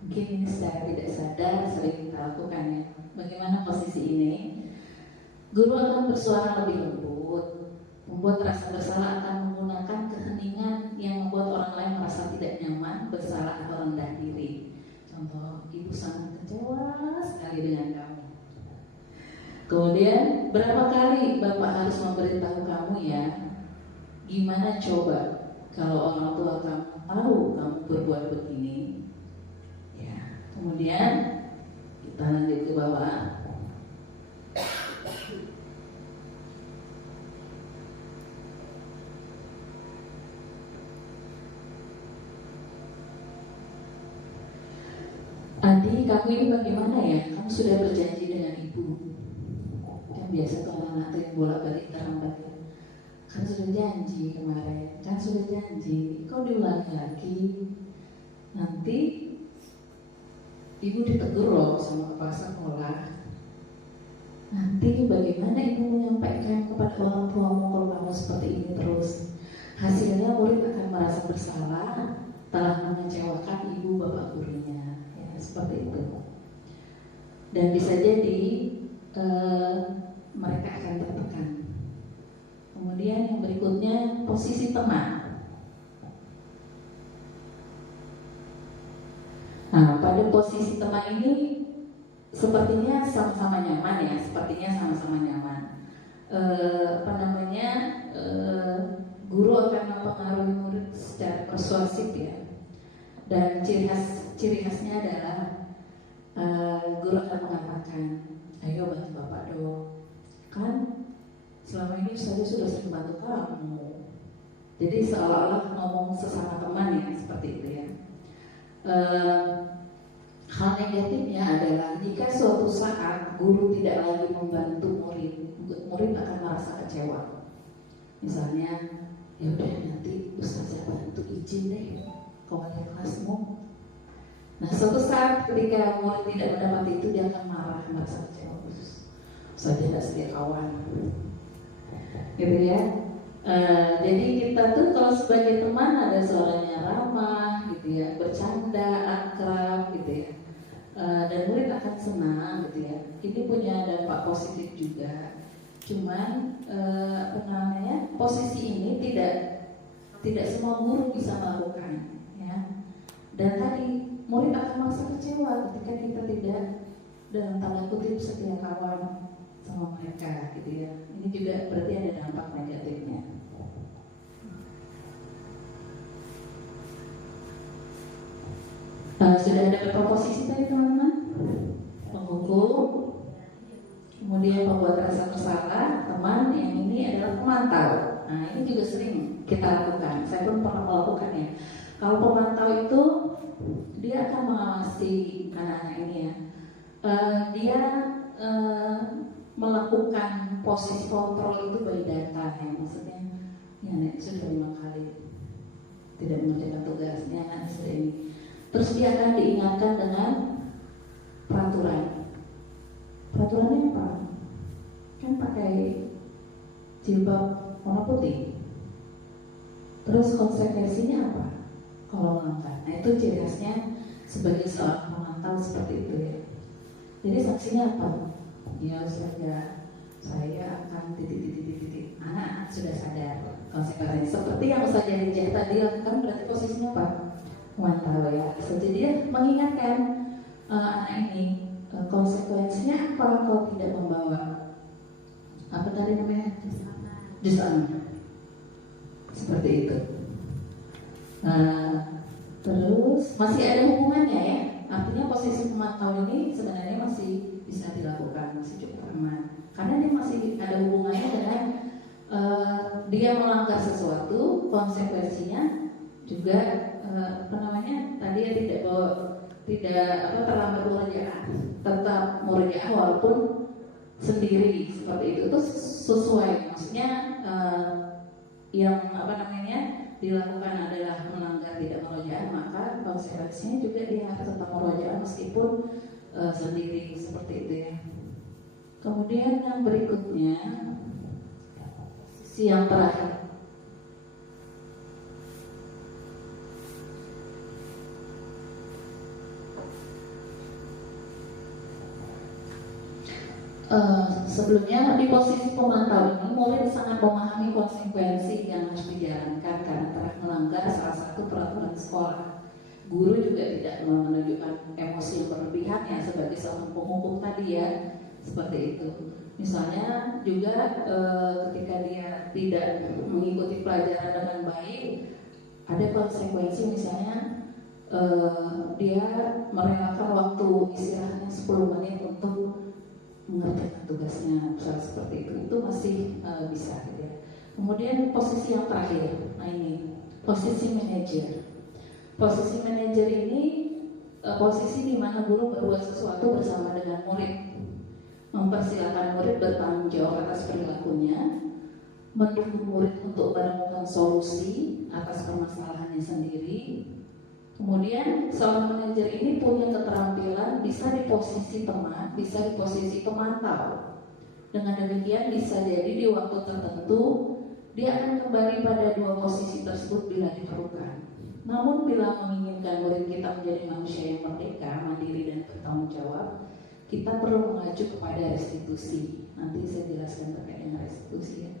Mungkin ini secara tidak sadar sering kita lakukan ya. Bagaimana posisi ini? Guru akan bersuara lebih lembut. Membuat rasa bersalah akan menggunakan keheningan yang membuat orang lain merasa tidak nyaman, bersalah atau rendah diri. Contoh, ibu sangat kecewa sekali dengan kamu. Kemudian, berapa kali bapak harus memberitahu kamu ya? Gimana coba kalau orang tua kamu tahu kamu berbuat begini? Ya. Kemudian kita lanjut ke bawah. Adi, kamu ini bagaimana ya? Kamu sudah berjanji dengan ibu. Kan biasa tuh anak tuh yang bolak-balik terlambat ya. Kan sudah janji kemarin, kan sudah janji. Kau diulangi lagi. Nanti ibu ditegur loh sama kepala sekolah. Nanti bagaimana ibu menyampaikan kepada orang tuamu kalau kamu seperti ini terus? Hasilnya murid akan merasa bersalah telah mengecewakan ibu bapak gurunya. Seperti itu. Dan bisa jadi mereka akan tertekan. Kemudian yang berikutnya, posisi teman. Nah, pada posisi teman ini sepertinya sama-sama nyaman ya, guru akan mempengaruhi murid secara persuasif ya. Dan ciri khasnya adalah guru akan mengatakan, ayo bantu bapak dong, kan selama ini saya sudah sering bantu kamu. Jadi seolah-olah ngomong sesama teman ya, seperti itu ya. Hal negatifnya adalah jika suatu saat guru tidak lagi membantu murid murid akan merasa kecewa. Misalnya, ya udah nanti ustazah bantu izin deh ke wali kelasmu. Nah, suatu saat ketika murid tidak mendapati itu, dia akan marah, merasa kecewa. Ustazah tidak setia kawan, gitu ya. Jadi kita tuh kalau sebagai teman ada suaranya ramah, gitu ya, bercanda, akrab, gitu ya. Dan murid akan senang, gitu ya. Ini punya dampak positif juga. Cuman posisi ini tidak semua guru bisa melakukan, ya. Dan tadi murid akan merasa kecewa ketika kita tidak dalam tanda kutip setia kawan sama mereka, gitu ya. Ini juga berarti ada dampak negatifnya. Sudah ada beberapa posisi tadi teman-teman, penghukum, kemudian pembuat rasa bersalah, teman, yang ini adalah pemantau. Nah, ini juga sering kita lakukan. Saya pun pernah melakukannya. Kalau pemantau itu dia akan mengawasi anak-anak ini ya. Dia melakukan posisi kontrol itu by data ya, maksudnya ya nek sudah 5 kali tidak mengerjakan tugasnya, nah sudah ini. Terus dia akan diingatkan dengan peraturan. Peraturannya apa? Kan pakai jilbab warna putih. Terus konsekuensinya apa kalau melanggar? Nah itu ciri khasnya sebagai seorang pemantau seperti itu ya. Jadi sanksinya apa? Ya saya akan titik. Anak sudah sadar konsekuensinya. Seperti yang Ustaz Jarijah tadi lakukan, berarti posisinya apa? Pemantau ya. Jadi dia mengingatkan anak ini konsekuensinya apa kalau tidak membawa apa tadi namanya? Juz amma. Seperti itu. Terus masih ada hubungannya ya. Artinya posisi pemantau ini sebenarnya masih bisa dilakukan, masih cukup aman. Karena dia masih ada hubungannya dengan dia melanggar sesuatu, konsekuensinya juga tadi ya tidak terlambat murojaah, tetap murojaah walaupun sendiri seperti itu sesuai. Maksudnya yang dilakukan adalah melanggar tidak murojaah, maka konsekuensinya juga dia harus tetap murojaah meskipun sendiri seperti itu ya. Kemudian yang berikutnya yang terakhir, sebelumnya di posisi pemantau ini murid sangat memahami konsekuensi yang harus dijalankan karena telah melanggar salah satu peraturan sekolah. Guru juga tidak menunjukkan emosi yang berlebihan ya sebagai seorang penghukum tadi ya, seperti itu. Misalnya juga ketika dia tidak mengikuti pelajaran dengan baik, ada konsekuensi misalnya dia merelakan waktu istirahatnya 10 menit untuk mengerjakan tugasnya, misalnya seperti itu masih bisa gitu ya. Kemudian posisi yang terakhir, nah ini posisi manajer. Posisi manajer ini posisi di mana guru berbuat sesuatu bersama dengan murid, mempersilakan murid bertanggung jawab atas perilakunya, mendukung murid untuk menemukan solusi atas permasalahannya sendiri. Kemudian seorang manajer ini punya keterampilan bisa di posisi teman, bisa di posisi pemantau. Dengan demikian bisa jadi di waktu tertentu dia akan kembali pada dua posisi tersebut bila diperlukan. Namun bila menginginkan murid kita menjadi manusia yang merdeka, mandiri dan bertanggung jawab, kita perlu mengacu kepada restitusi. Nanti saya jelaskan terkait dengan restitusi ya.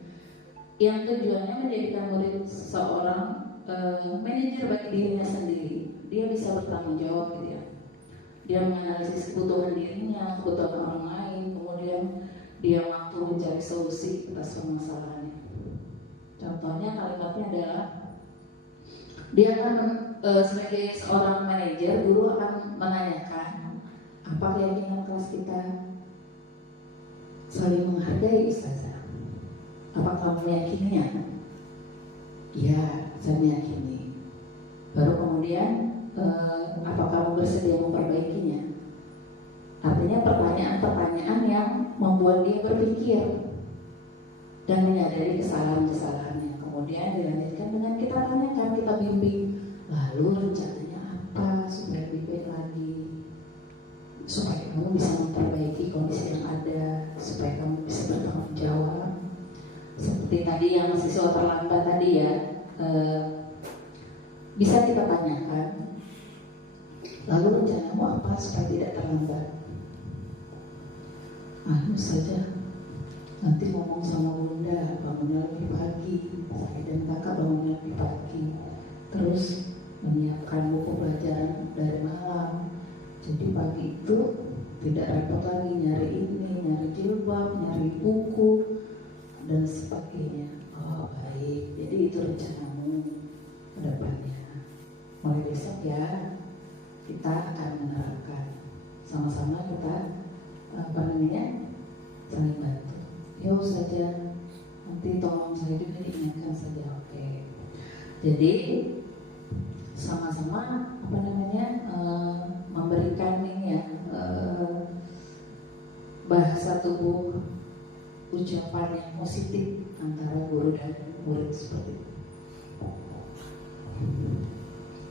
Yang tujuannya menjadikan murid seorang manajer bagi dirinya sendiri. Dia bisa bertanggung jawab gitu ya. Dia menganalisis kebutuhan dirinya, kebutuhan orang lain, kemudian dia mampu mencari solusi atas permasalahannya. Contohnya kalimatnya adalah dia akan sebagai seorang manajer, guru akan menanyakan apa keyakinan kelas kita saling menghargai ustazah. Apa kamu meyakininya? Iya, saya meyakini. Baru kemudian apa kamu bersedia memperbaikinya? Artinya pertanyaan-pertanyaan yang membuat dia berpikir. dan menyadari kesalahan-kesalahannya. Kemudian dilanjutkan dengan kita tanyakan, kita bimbing, lalu rencananya apa supaya lebih baik lagi, supaya kamu bisa memperbaiki kondisi yang ada, supaya kamu bisa bertanggung jawab. Seperti tadi yang siswa terlambat tadi ya, bisa kita tanyakan, lalu rencanamu apa supaya tidak terlambat? Saja nanti ngomong sama bunda, bangunnya lebih pagi, saya dan kakak bangunnya lebih pagi, terus menyiapkan buku pelajaran dari malam, jadi pagi itu tidak repot lagi nyari ini, nyari jilbab, nyari buku dan sebagainya. Oh baik, jadi itu rencanamu ke depannya. Mulai besok ya kita akan menerapkan, sama-sama kita saling bantu. Ya saja, nanti tolong saya juga diingatkan saja, oke. Jadi sama-sama memberikan ini ya, bahasa tubuh, ucapan yang positif antara guru dan murid seperti itu.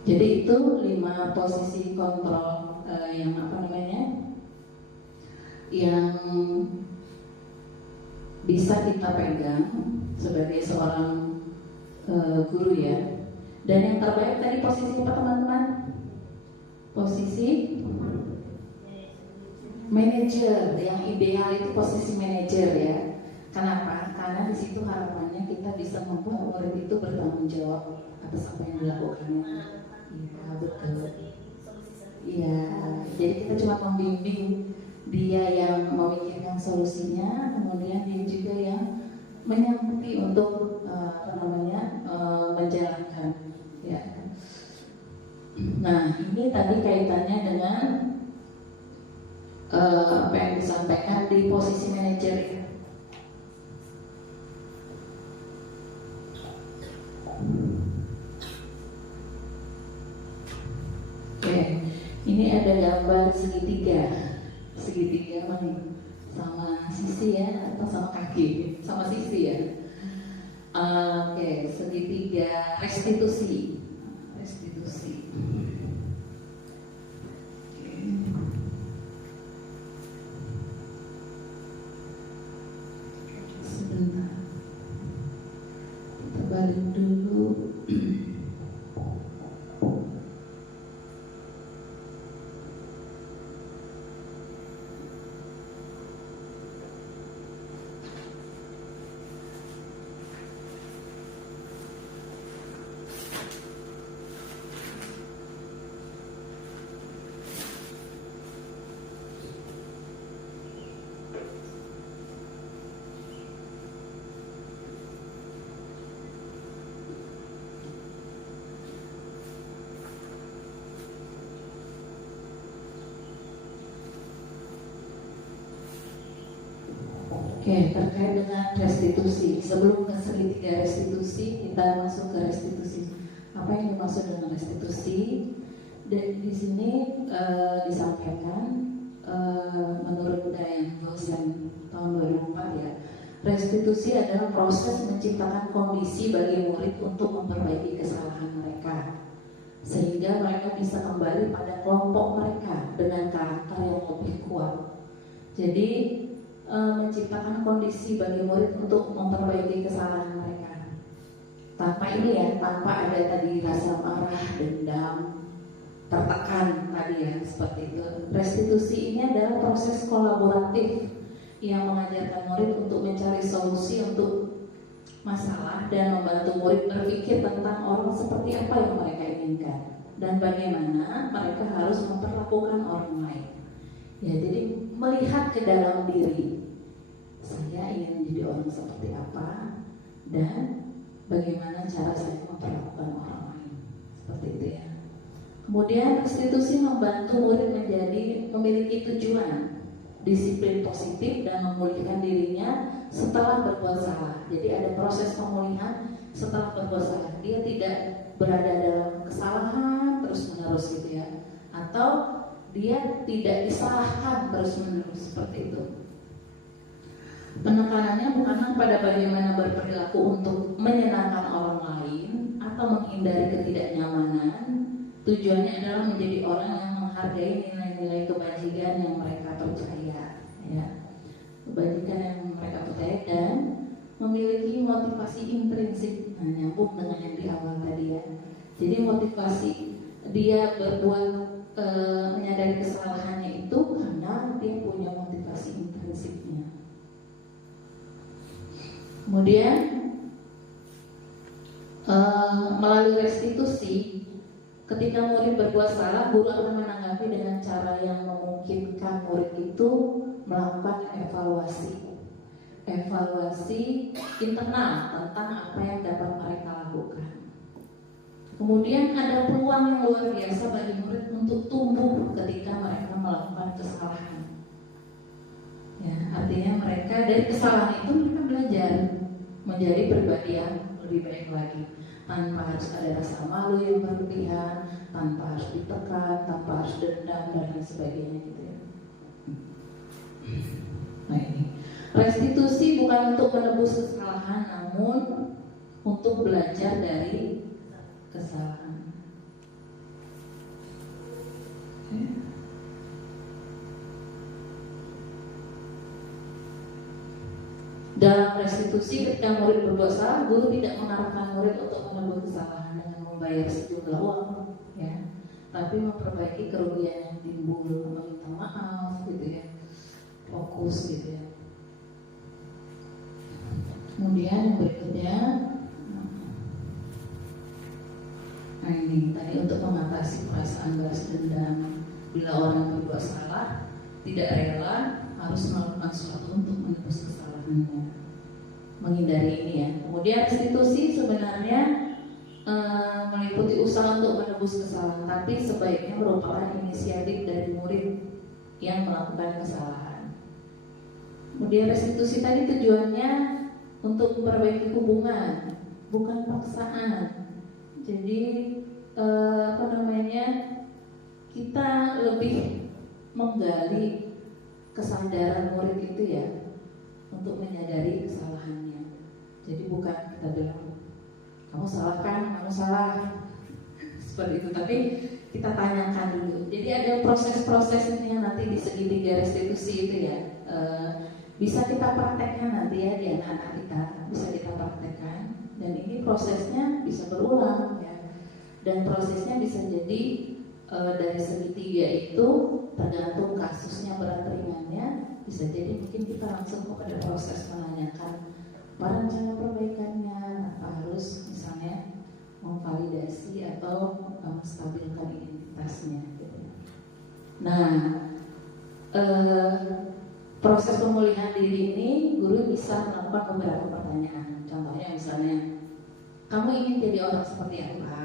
Jadi itu 5 posisi kontrol yang bisa kita pegang sebagai seorang guru ya. Dan yang terbaik tadi posisi apa teman-teman? Posisi manajer. Yang ideal itu posisi manajer ya. Kenapa? Karena di situ harapannya kita bisa membuat murid itu bertanggung jawab atas apa yang dilakukannya. Iya betul. Iya. Jadi kita cuma membimbing dia yang memikirkan solusinya, kemudian dia juga yang menyanggupi untuk menjalankan. Ya. Nah, ini tadi kaitannya dengan apa yang disampaikan di posisi manajer. Oke, ini ada gambar segitiga mana sama sisi ya atau sama kaki? Sama sisi ya. Oke, segitiga restitusi. Sebentar, kita balik dulu. Oke, terkait dengan restitusi. Sebelum ke segitiga restitusi, kita masuk ke restitusi. Apa yang dimaksud dengan restitusi? Dan di sini disampaikan menurut Dayan Gosen tahun 2004 ya, restitusi adalah proses menciptakan kondisi bagi murid untuk memperbaiki kesalahan mereka, sehingga mereka bisa kembali pada kelompok mereka dengan karakter yang lebih kuat. Jadi menciptakan kondisi bagi murid untuk memperbaiki kesalahan mereka. Tanpa ini ya, tanpa ada tadi rasa marah, dendam, tertekan tadi ya, seperti itu. Restitusi ini adalah proses kolaboratif yang mengajarkan murid untuk mencari solusi untuk masalah dan membantu murid berpikir tentang orang seperti apa yang mereka inginkan dan bagaimana mereka harus memperlakukan orang lain. Ya, jadi melihat ke dalam diri, saya ingin menjadi orang seperti apa dan bagaimana cara saya memperlakukan orang lain, seperti itu ya. Kemudian restitusi membantu murid memiliki tujuan, disiplin positif dan memulihkan dirinya setelah berbuat salah. Jadi ada proses pemulihan setelah berbuat salah. Dia tidak berada dalam kesalahan terus-menerus gitu ya, atau dia tidak disalahkan terus-menerus seperti itu. Penekanannya bukanlah pada bagaimana berperilaku untuk menyenangkan orang lain atau menghindari ketidaknyamanan. Tujuannya adalah menjadi orang yang menghargai nilai-nilai kebajikan yang mereka percaya, ya. Kebajikan yang mereka percaya dan memiliki motivasi intrinsik. Nah, nyambung dengan yang di awal tadi ya. Jadi motivasi dia berbuat menyadari kesalahannya itu karena dia punya motivasi intrinsiknya. Kemudian melalui restitusi, ketika murid berbuat salah, guru akan menanggapi dengan cara yang memungkinkan murid itu melakukan evaluasi internal tentang apa yang dapat mereka lakukan. Kemudian ada peluang yang luar biasa bagi murid untuk tumbuh ketika mereka melakukan kesalahan. Ya, artinya mereka dari kesalahan itu mereka belajar menjadi pribadi yang lebih baik lagi, tanpa harus ada rasa malu yang berlebihan, tanpa harus ditekan, tanpa harus dendam dan lain sebagainya gitu ya. Nah ini restitusi bukan untuk menebus kesalahan, namun untuk belajar dari kesalahan. Dalam restitusi, ketika murid berbuat salah, guru tidak mengarahkan murid untuk menebus kesalahan dengan membayar sejumlah uang, ya, tapi memperbaiki kerugian yang timbul, meminta maaf, gitu ya, fokus, gitu ya. Kemudian yang berikutnya, nah ini tadi untuk mengatasi perasaan balas dendam. Bila orang berbuat salah, tidak rela harus melakukan sesuatu untuk menebus kesalahannya, menghindari ini ya. Kemudian restitusi sebenarnya meliputi usaha untuk menebus kesalahan, tapi sebaiknya merupakan inisiatif dari murid yang melakukan kesalahan. Kemudian restitusi tadi tujuannya untuk memperbaiki hubungan, bukan paksaan. Jadi kita lebih menggali kesadaran murid itu ya, untuk menyadari kesalahannya. Jadi bukan kita bilang kamu salah kan, kamu salah seperti itu, tapi kita tanyakan dulu. Jadi ada proses-prosesnya nanti di segitiga restitusi itu ya. Bisa kita praktekkan nanti ya di anak-anak kita, bisa kita praktekkan, dan ini prosesnya bisa berulang ya. Dan prosesnya bisa jadi dari segitiga itu tergantung kasusnya berat ringannya, bisa jadi mungkin kita langsung kepada proses menanyakan apa rencana perbaikannya, apa harus misalnya memvalidasi atau menstabilkan identitasnya gitu. Nah, proses pemulihan diri ini guru bisa melakukan beberapa pertanyaan. Contohnya misalnya, kamu ingin jadi orang seperti apa?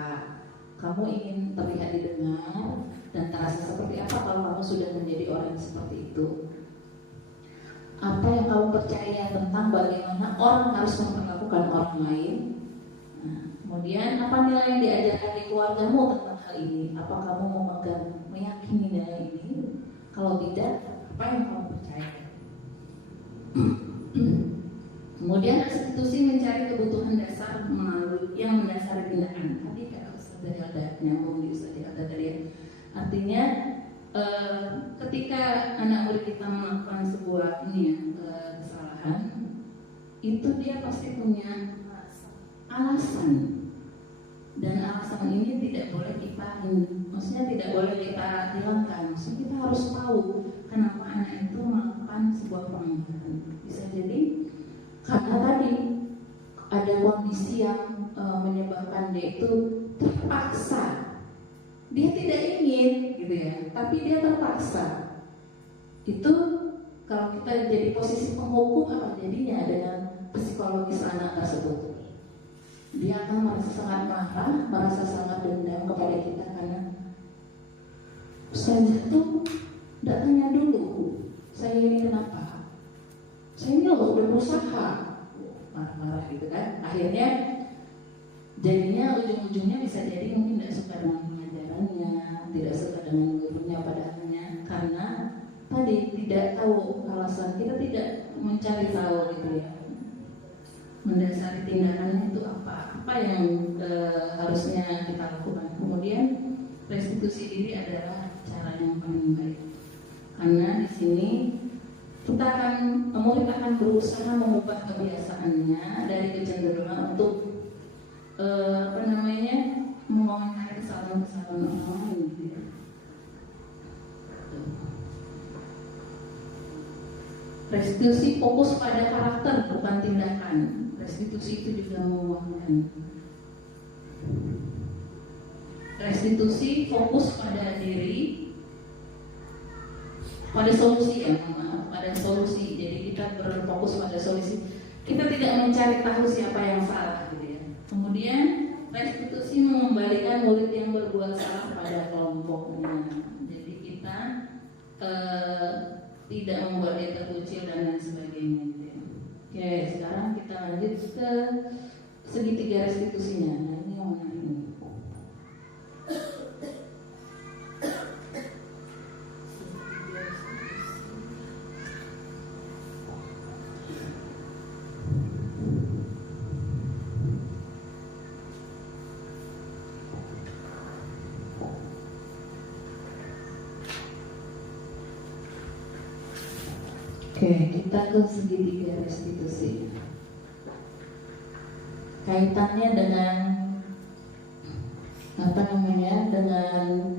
Kamu ingin terlihat didengar dan terasa seperti apa kalau kamu sudah menjadi orang seperti itu? Apa yang kamu percaya tentang bagaimana orang harus memperlakukan orang lain? Nah, kemudian apa nilai yang diajarkan di keluargamu tentang hal ini? Apa kamu meyakini nilai ini? Kalau tidak, apa yang kamu percaya? Kemudian restitusi mencari kebutuhan dasar melalui yang mendasari tindakan. Tadi dari ada nyambung di ada tadi. Artinya ketika anak murid kita melakukan sebuah kesalahan, itu dia pasti punya alasan, dan alasan ini tidak boleh kita hilangkan. Maksudnya kita harus tahu kenapa anak itu melakukan sebuah pelanggaran. Bisa jadi karena tadi ada kondisi yang menyebabkan dia itu terpaksa. Dia tidak ingin gitu ya, tapi dia terpaksa. Itu kalau kita jadi posisi penghukum, apa jadinya dengan psikologis anak tersebut? Dia akan merasa sangat marah, merasa sangat dendam kepada kita karena saya tuh tidak tanya dulu, saya ini kenapa? Saya ini loh udah berusaha, marah-marah gitu kan. Akhirnya jadinya ujung-ujungnya bisa jadi mungkin tidak suka dengan pengajarannya, tidak suka dengan gurunya padahalnya, karena tadi tidak tahu alasan, kita tidak mencari tahu gitu ya. mendasari tindakannya itu apa yang harusnya kita lakukan. Kemudian restitusi diri adalah cara yang paling baik, karena di sini murid akan berusaha mengubah kebiasaannya dari kecenderungan untuk mengomentari kesalahan-kesalahan orang lain gitu ya. Restitusi fokus pada karakter bukan tindakan. Restitusi itu juga menguangkan. Restitusi fokus pada diri, pada solusi ya, pada solusi. Jadi kita berfokus pada solusi. Kita tidak mencari tahu siapa yang salah gitu ya. Kemudian restitusi mengembalikan murid yang berbuat salah pada kelompoknya. Jadi kita tidak membuat dia terkucil dan lain sebagainya gitu ya. Oke, sekarang kita lanjut ke segitiga restitusinya. Nah, ini yang menarik ini. Oke, kita ke segitiga restitusi. Kaitannya dengan dengan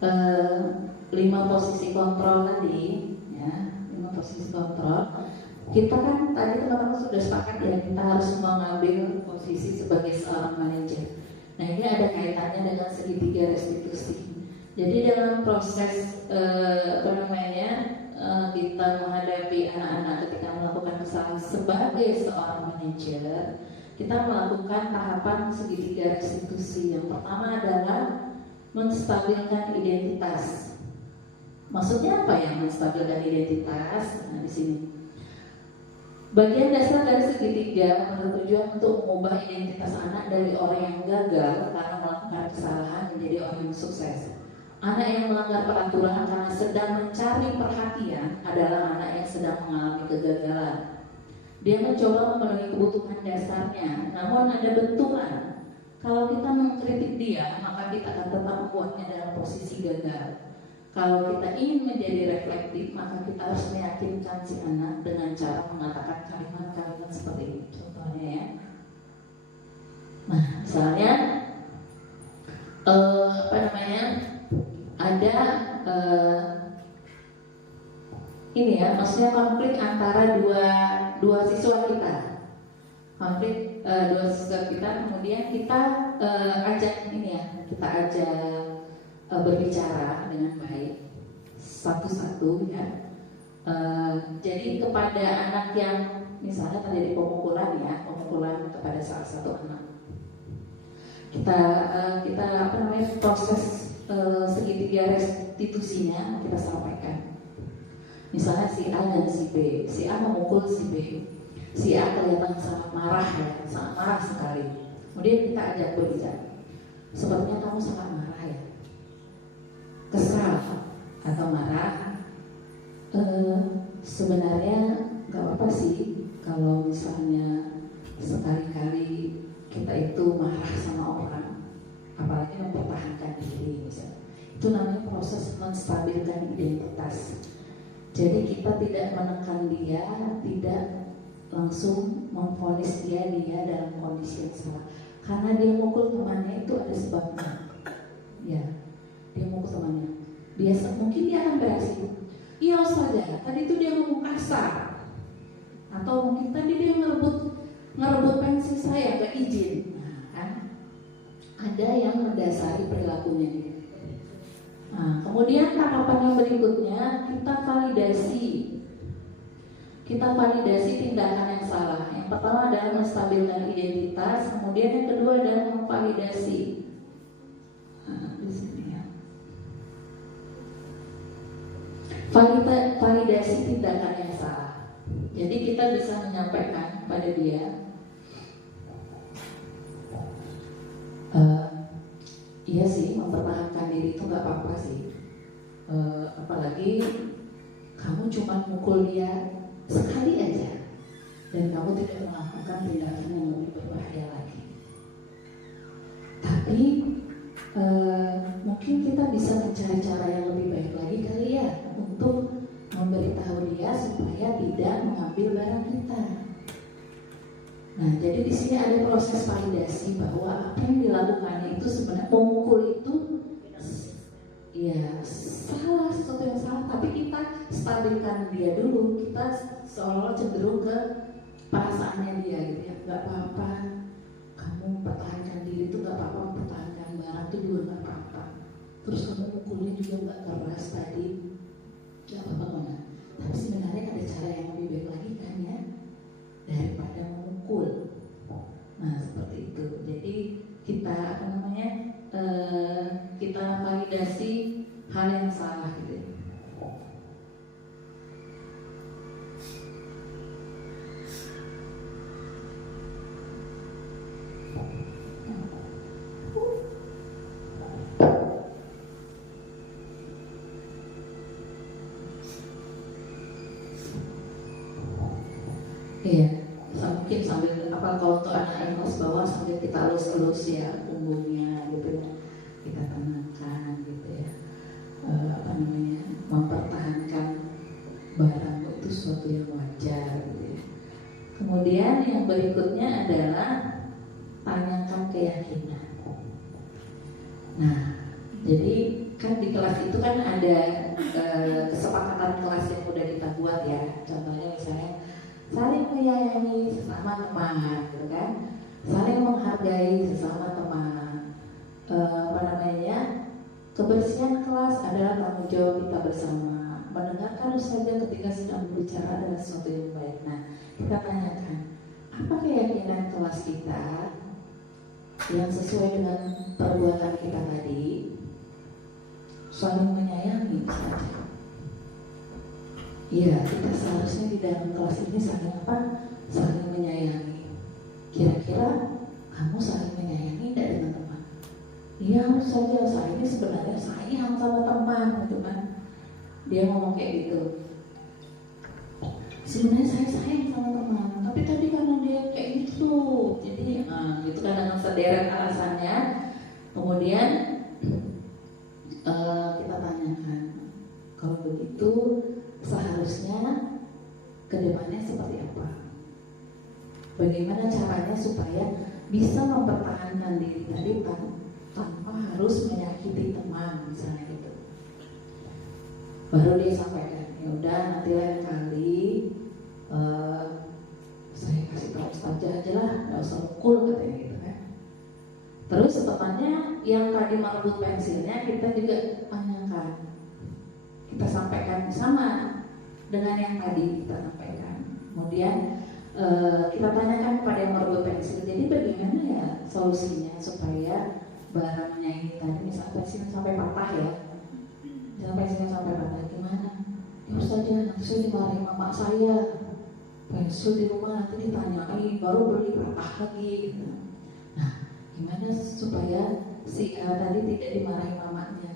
5 posisi kontrol tadi, ya, 5 posisi kontrol. Kita kan tadi teman-teman sudah sepakat ya, kita harus mengambil posisi sebagai seorang manajer. Nah, ini ada kaitannya dengan segitiga restitusi. Jadi dalam proses kita menghadapi anak-anak ketika melakukan kesalahan sebagai seorang manajer, kita melakukan tahapan segitiga restitusi. Yang pertama adalah menstabilkan identitas. Maksudnya apa ya menstabilkan identitas? Nah, di sini bagian dasar dari segitiga bertujuan untuk mengubah identitas anak dari orang yang gagal karena melakukan kesalahan menjadi orang yang sukses. Anak yang melanggar peraturan karena sedang mencari perhatian adalah anak yang sedang mengalami kegagalan. Dia mencoba memenuhi kebutuhan dasarnya, namun ada benturan. Kalau kita mengkritik dia, maka kita akan tetap membuatnya dalam posisi gagal. Kalau kita ingin menjadi reflektif, maka kita harus meyakinkan si anak dengan cara mengatakan kalimat-kalimat seperti ini. Contohnya ya. Nah, misalnya ada ini ya, maksudnya konflik antara dua siswa kita, konflik dua siswa kita, kemudian kita ajak ini ya, kita ajak berbicara dengan baik satu-satu ya. Jadi kepada anak yang misalnya terjadi pemukulan ya, pemukulan kepada salah satu anak, kita proses segitiga restitusinya kita sampaikan. Misalnya si A dan si B, si A memukul si B, si A kelihatan sangat marah ya, sangat marah sekali. Kemudian kita ajak berbicara, sepertinya kamu sangat marah ya, kesal atau marah. Sebenarnya nggak apa-apa sih kalau misalnya sekali-kali kita itu marah sama orang, apalagi mempertahankan diri misalnya. Itu namanya proses menstabilkan identitas. Jadi kita tidak menekan dia, tidak langsung memvonis dia dalam kondisi yang salah. Karena dia mukul temannya itu ada sebabnya. Ya, dia mukul temannya. Mungkin dia akan bereaksi, iya Ustazah, tadi itu dia ngomong kasar. Atau mungkin tadi dia ngerebut pensil saya, gak izin. Nah, kan ada yang mendasari perilakunya dia. Nah, kemudian tahapan yang berikutnya kita validasi tindakan yang salah. Yang pertama adalah menstabilkan identitas, kemudian yang kedua adalah memvalidasi. Nah, di sini ya. Validasi tindakan yang salah. Jadi kita bisa menyampaikan pada dia, iya sih, mempertahankan diri itu gak apa-apa sih. Apalagi kamu cuma mukul dia sekali aja. dan kamu tidak melakukan tindakan yang lebih berbahaya lagi. Tapi mungkin kita bisa mencari cara yang lebih baik lagi kali ya, untuk memberitahu dia supaya tidak mengambil barang kita. Nah, jadi di sini ada proses validasi bahwa apa yang dilakukannya itu sebenarnya memukul itu ya salah, sesuatu yang salah, tapi kita stabilkan dia dulu. Kita seolah-olah cenderung ke perasaannya dia gitu ya, nggak apa-apa, kamu pertahankan diri itu nggak apa-apa, pertahankan barang itu juga nggak apa-apa, terus kamu mukulnya juga nggak keras tadi, nggak apa-apa kok. Tapi sebenarnya ada cara yang lebih baik lagi kan ya, daripada memukul. Nah seperti itu. Jadi kita apa namanya, kita validasi hal yang salah gitu ya. Iya, mungkin sambil apa, kalau untuk anak yang kelas bawah sambil kita elus-elus ya punggungnya gitu ya, kita tenangkan gitu ya, apa namanya, mempertahankan barang itu sesuatu yang wajar gitu ya. Kemudian yang berikutnya adalah tanyakan keyakinan. Nah, jadi kan di kelas itu kan ada kesepakatan kelas yang udah kita buat ya. Contohnya misalnya saling menyayangi sesama teman, gitu kan? Saling menghargai sesama teman. Apa namanya? Kebersihan kelas adalah tanggung jawab kita bersama. Mendengarkan ustazah ketika sedang berbicara adalah sesuatu yang baik. Nah, kita tanyakan, apa keyakinan kelas kita yang sesuai dengan perbuatan kita tadi? Saling menyayangi saja. Iya, kita seharusnya di dalam kelas ini saling apa? Saling menyayangi. Kira-kira kamu saling menyayangi tidak dengan teman? Iya, harus saja. Saya ini sebenarnya sayang sama teman, gitu kan? Dia ngomong kayak gitu. Sebenarnya saya sayang sama teman, tapi tadi karena dia kayak gitu, jadi gitu kan, dengan sederet alasannya. Kemudian kita tanyakan, kalau begitu seharusnya kedepannya seperti apa? Bagaimana caranya supaya bisa mempertahankan diri tadi tanpa harus menyakiti teman, misalnya gitu. Baru dia sampaikan, ya udah nanti lain kali saya kasih tahu ustazah aja lah, nggak usah mukul, katanya gitu kan. Terus temannya yang tadi merebut pensilnya kita juga tanyakan, kita sampaikan sama dengan yang tadi kita sampaikan. Kemudian kita tanyakan kepada yang merebut pensil, jadi bagaimana ya solusinya supaya barangnya ini tadi, misalnya pensilnya sampai patah ya, pensilnya sampai patah, gimana? Ya saja, nanti saya dimarahin mama saya, pensil di rumah nanti ditanyai, baru beli patah lagi gitu. Nah, gimana supaya si A tadi tidak dimarahi mamanya?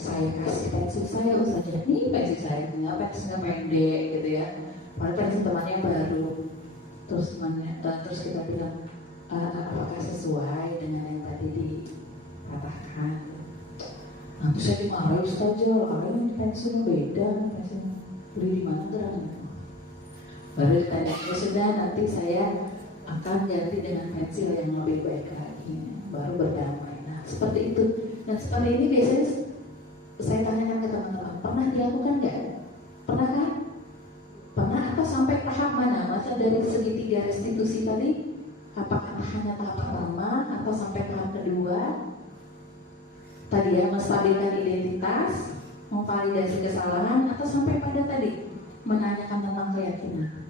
Saya kasih pensil saya, ustazah, ini pensil saya punya, pensilnya pendek gitu ya, padahal pensil temannya baru. Terus kita bilang, apakah sesuai dengan yang tadi dikatakan? Nanti saya dimarahi, ustazah, ini pensilnya beda, pensilnya beli di mana gerangan? Baru ditanya, ya sudah, nanti saya akan ganti dengan pensil yang lebih baik lagi, baru berdamai. Nah, seperti itu. Dan seperti ini biasanya saya tanyakan ke teman-teman, pernah dilakukan nggak? Pernah kan? Pernah atau sampai tahap mana? Masa dari segitiga restitusi tadi, apakah hanya tahap pertama atau sampai tahap kedua? Tadi ya, menstabilkan identitas, memvalidasi kesalahan, atau sampai pada tadi menanyakan tentang keyakinan.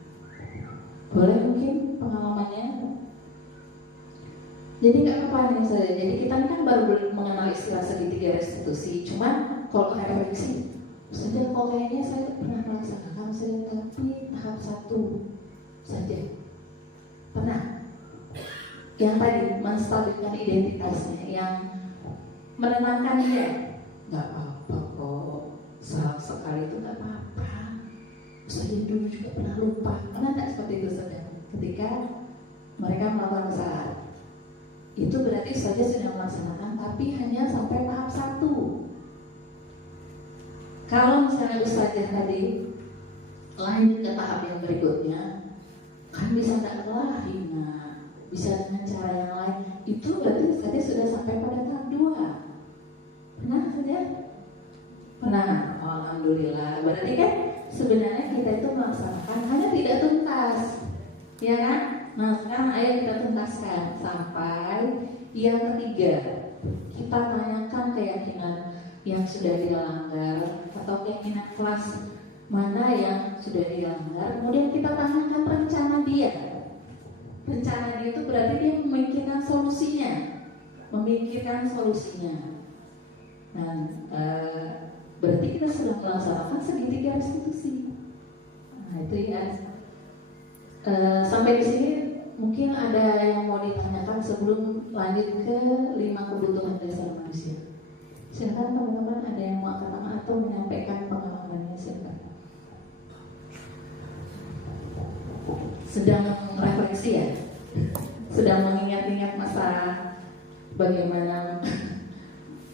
Boleh mungkin pengalamannya? Jadi nggak apa-apa nih saya. Jadi kita kan baru mengenal istilah segitiga restitusi. Cuman kalau refleksi, saja kok kayaknya saya pernah melaksanakan tapi tahap 1 saja. Pernah? Yang tadi menstabilkan identitasnya, yang menenangkan dia. Nggak apa-apa kok. Salah sekali itu nggak apa-apa. saya dulu juga pernah lupa. Pernah tak seperti itu saudara? Ketika mereka melakukan kesalahan, itu berarti saja sedang melaksanakan, tapi hanya sampai tahap 1. Kalau misalnya ustazah tadi lanjut ke tahap yang berikutnya, kan bisa tak kelahi, bisa dengan cara yang lain. Itu berarti ustazah sudah sampai pada tahap 2. Pernah saja? Pernah. Oh, alhamdulillah. Berarti kan sebenarnya kita itu melaksanakan hanya tidak tuntas, ya kan? Nah sekarang ayo kita tuntaskan sampai yang ketiga. Kita tanyakan keyakinan yang sudah dilanggar atau keyakinan kelas mana yang sudah dilanggar. Kemudian kita tanyakan rencana dia. Rencana dia itu berarti dia memikirkan solusinya, Dan berarti kita sudah melaksanakan segitiga restitusi. Nah itu ya. Sampai di sini mungkin ada yang mau ditanyakan sebelum lanjut ke 5 kebutuhan dasar manusia. Silakan teman-teman, ada yang mau katakan atau menyampaikan pengalamannya, silakan. Sedang refleksi ya, sedang mengingat-ingat masa bagaimana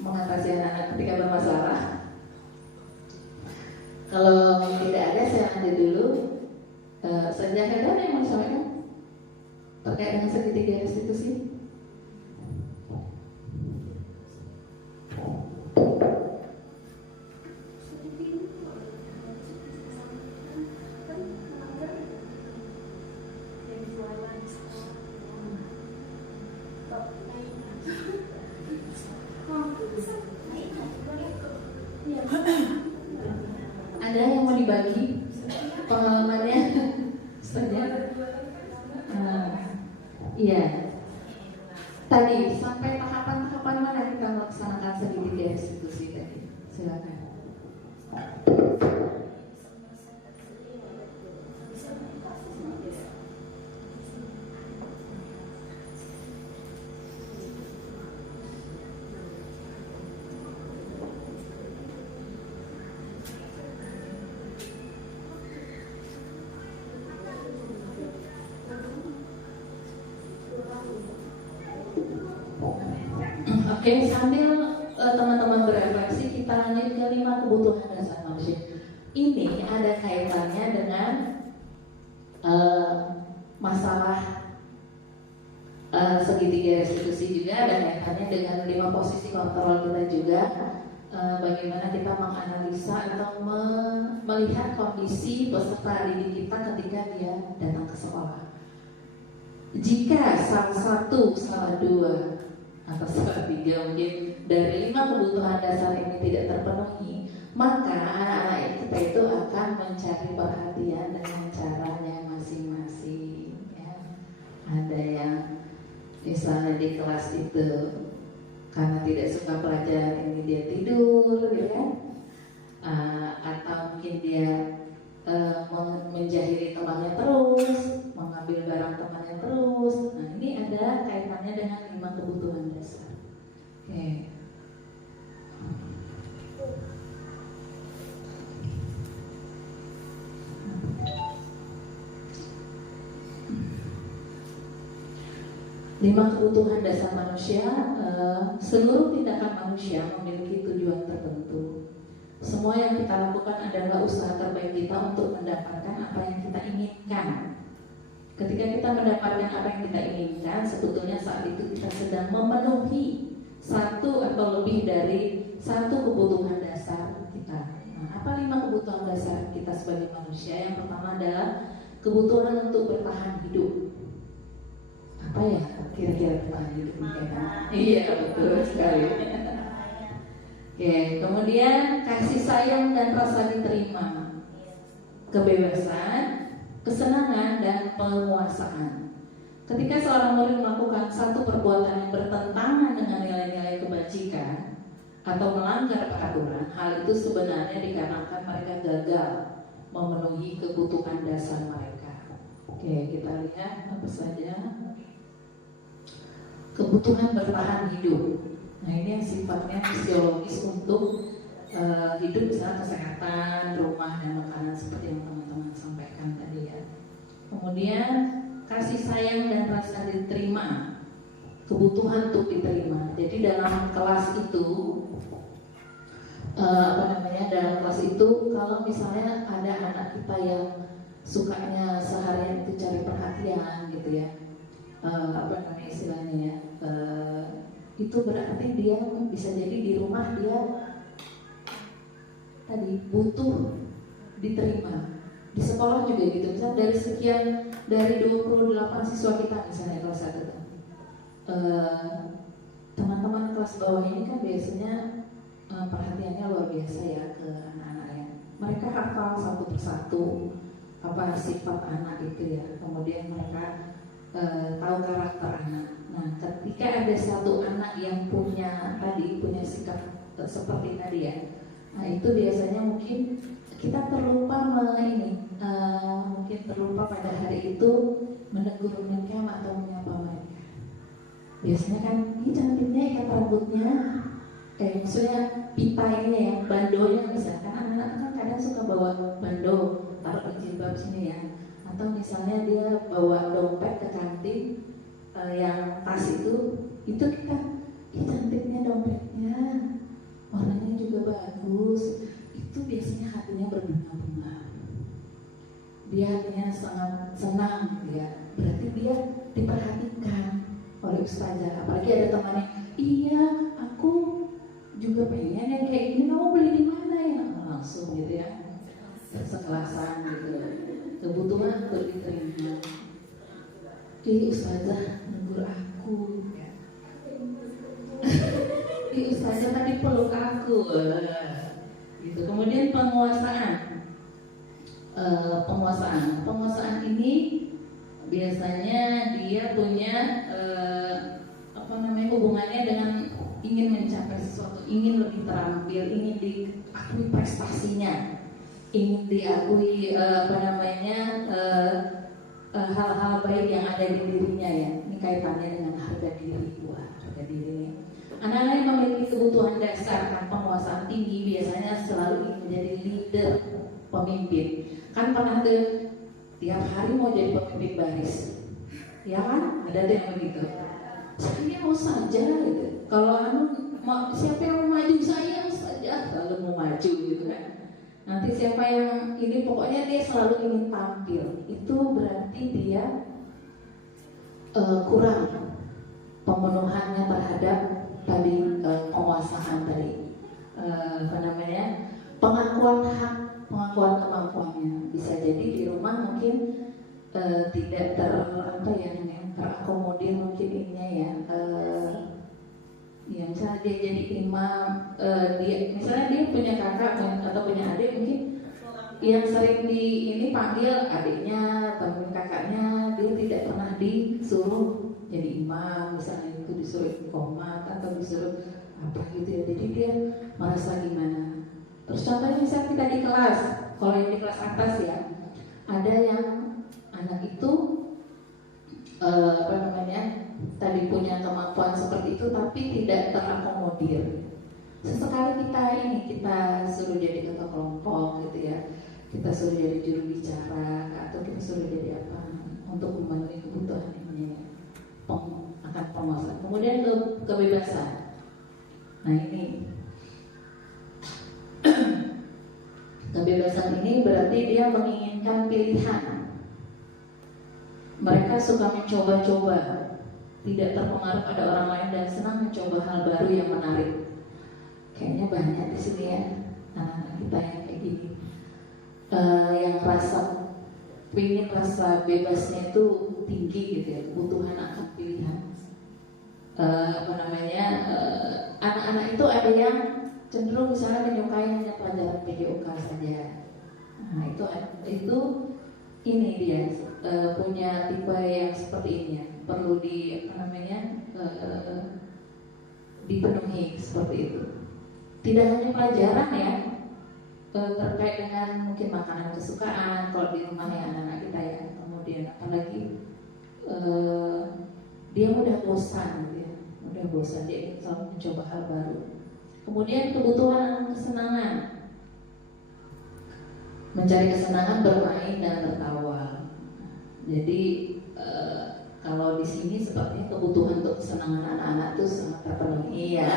mengatasi anak-anak ketika bermasalah. Kalau tidak ada, saya lanjut dulu. Sejak ada yang mau disampaikan terkait dengan segitiga restitusi? Ada yang mau dibagi pengalamannya saja? Iya. Tadi sampai tahapan-tahapan mana kita melaksanakan segitiga restitusi tadi? Silakan. Oke, sambil teman-teman berefleksi, kita lanjut ke 5 kebutuhan dasar manusia. Ini ada kaitannya dengan masalah segitiga restitusi juga, ada kaitannya dengan 5 posisi kontrol kita juga. Bagaimana kita menganalisa atau melihat kondisi peserta didik kita ketika dia datang ke sekolah. Jika salah 1, salah 2 atau salah 3 mungkin dari 5 kebutuhan dasar ini tidak terpenuhi, maka anak-anak kita itu akan mencari perhatian dengan caranya masing-masing. Ya. Ada yang misalnya di kelas itu karena tidak suka pelajaran ini dia tidur, ya kan? Atau mungkin dia menjahili temannya terus, mengambil barang temannya terus. Nah ini ada kaitannya dengan 5 kebutuhan dasar. Oke. Lima kebutuhan dasar manusia, seluruh tindakan manusia memiliki tujuan tertentu. Semua yang kita lakukan adalah usaha terbaik kita untuk mendapatkan apa yang kita inginkan. Ketika kita mendapatkan apa yang kita inginkan, sebetulnya saat itu kita sedang memenuhi 1 atau lebih dari 1 kebutuhan dasar kita. Nah, apa 5 kebutuhan dasar kita sebagai manusia? Yang pertama adalah kebutuhan untuk bertahan hidup. Apa ya kira-kira bertahan hidup? Iya, betul sekali. Oke, kemudian kasih sayang dan rasa diterima, kebebasan, kesenangan, dan penguasaan. Ketika seorang murid melakukan satu perbuatan yang bertentangan dengan nilai-nilai kebajikan atau melanggar peraturan, hal itu sebenarnya dikarenakan mereka gagal memenuhi kebutuhan dasar mereka. Oke, kita lihat apa saja. Kebutuhan bertahan hidup. Nah ini yang sifatnya fisiologis untuk hidup misalnya kesehatan, rumah dan makanan seperti yang teman-teman sampaikan tadi ya. Kemudian kasih sayang dan rasa diterima, kebutuhan untuk diterima. Jadi dalam kelas itu dalam kelas itu kalau misalnya ada anak kita yang sukanya seharian itu cari perhatian gitu ya, istilahnya ya, itu berarti dia bisa jadi di rumah dia tadi butuh diterima. Di sekolah juga gitu, misalnya dari 28 siswa kita misalnya kelas 1 teman-teman kelas bawah ini kan biasanya perhatiannya luar biasa ya ke anak-anaknya. Mereka hafal satu persatu apa sifat anak itu ya, kemudian mereka tahu karakter anak. Nah, ketika ada satu anak yang punya sikap seperti tadi ya, nah itu biasanya mungkin kita terlupa mungkin terlupa pada hari itu menegur mereka atau menyapa mereka. Biasanya kan, ini cantiknya ikat rambutnya, maksudnya pita ini ya, bandonya misalkan anak-anak kan kadang suka bawa bando taruh di jilbab sini ya, atau misalnya dia bawa dompet ke kantin yang tas itu kita, ini cantiknya dompetnya, warnanya juga bagus. Itu biasanya hatinya berbunga-bunga. Dia hatinya sangat senang ya. Berarti dia diperhatikan oleh ustazah. Apalagi ada temannya, iya aku juga pengen yang kayak gini, kamu beli di mana ya? Langsung gitu ya, sekelasan gitu. Kebutuhan untuk diterima. Ustazah negur aku ya. Ustazah tadi peluk aku gitu. Kemudian penguasaan ini biasanya dia punya hubungannya dengan ingin mencapai sesuatu, ingin lebih terampil, ingin diakui prestasinya, ingin diakui hal-hal baik yang ada di dirinya ya. Ini kaitannya dengan harga diri. Harga diri. Anak-anak yang memiliki kebutuhan dasar kan penguasaan tinggi biasanya selalu ingin menjadi leader, pemimpin. Kan pernah tuh tiap hari mau jadi pemimpin baris, ya kan? Ada yang begitu. Saya mau saja gitu. Kalau siapa yang mau maju, saya saja selalu mau maju gitu kan. Nanti siapa yang ini, pokoknya dia selalu ingin tampil. Itu berarti dia kurang pemenuhannya terhadap tadi penguasaan tadi, pengakuan hak, pengakuan kemampuannya. Bisa jadi di rumah mungkin tidak terakomodir mungkin ininya ya. Ya misalnya dia jadi imam, misalnya dia punya kakak atau punya adik mungkin yang sering panggil adiknya, temen kakaknya, dia tidak pernah disuruh jadi imam, misalnya itu disuruh iqomat atau disuruh apa gitu ya. Jadi dia merasa gimana. Terus contohnya misalnya kita di kelas, kalau yang di kelas atas ya, ada yang anak itu tadi punya kemampuan seperti itu tapi tidak terakomodir. Sesekali kita suruh jadi ketua kelompok gitu ya, kita suruh jadi juru bicara atau kita suruh jadi apa untuk memenuhi kebutuhan ini akan penguasaan. Kemudian kebebasan. Nah ini kebebasan ini berarti dia menginginkan pilihan. Mereka suka mencoba-coba, tidak terpengaruh pada orang lain dan senang mencoba hal baru yang menarik. Kayaknya banyak di sini ya anak-anak kita yang kayak gini, yang rasa bebasnya itu tinggi gitu ya, kebutuhan akan pilihan. Anak-anak itu ada yang cenderung misalnya menyukai hanya pelajaran PJOK saja. Nah itu ini dia punya tipe yang seperti ini ya, perlu dipenuhi seperti itu. Tidak hanya pelajaran ya, terkait dengan mungkin makanan kesukaan kalau di rumahnya anak-anak kita ya. Kemudian apalagi dia mudah bosan gitu ya, dia ingin selalu mencoba hal baru. Kemudian kebutuhan kesenangan, mencari kesenangan bermain dan tertawa. Jadi kalau di sini sepertinya kebutuhan untuk kesenangan anak-anak itu sangat terpenuhi ya.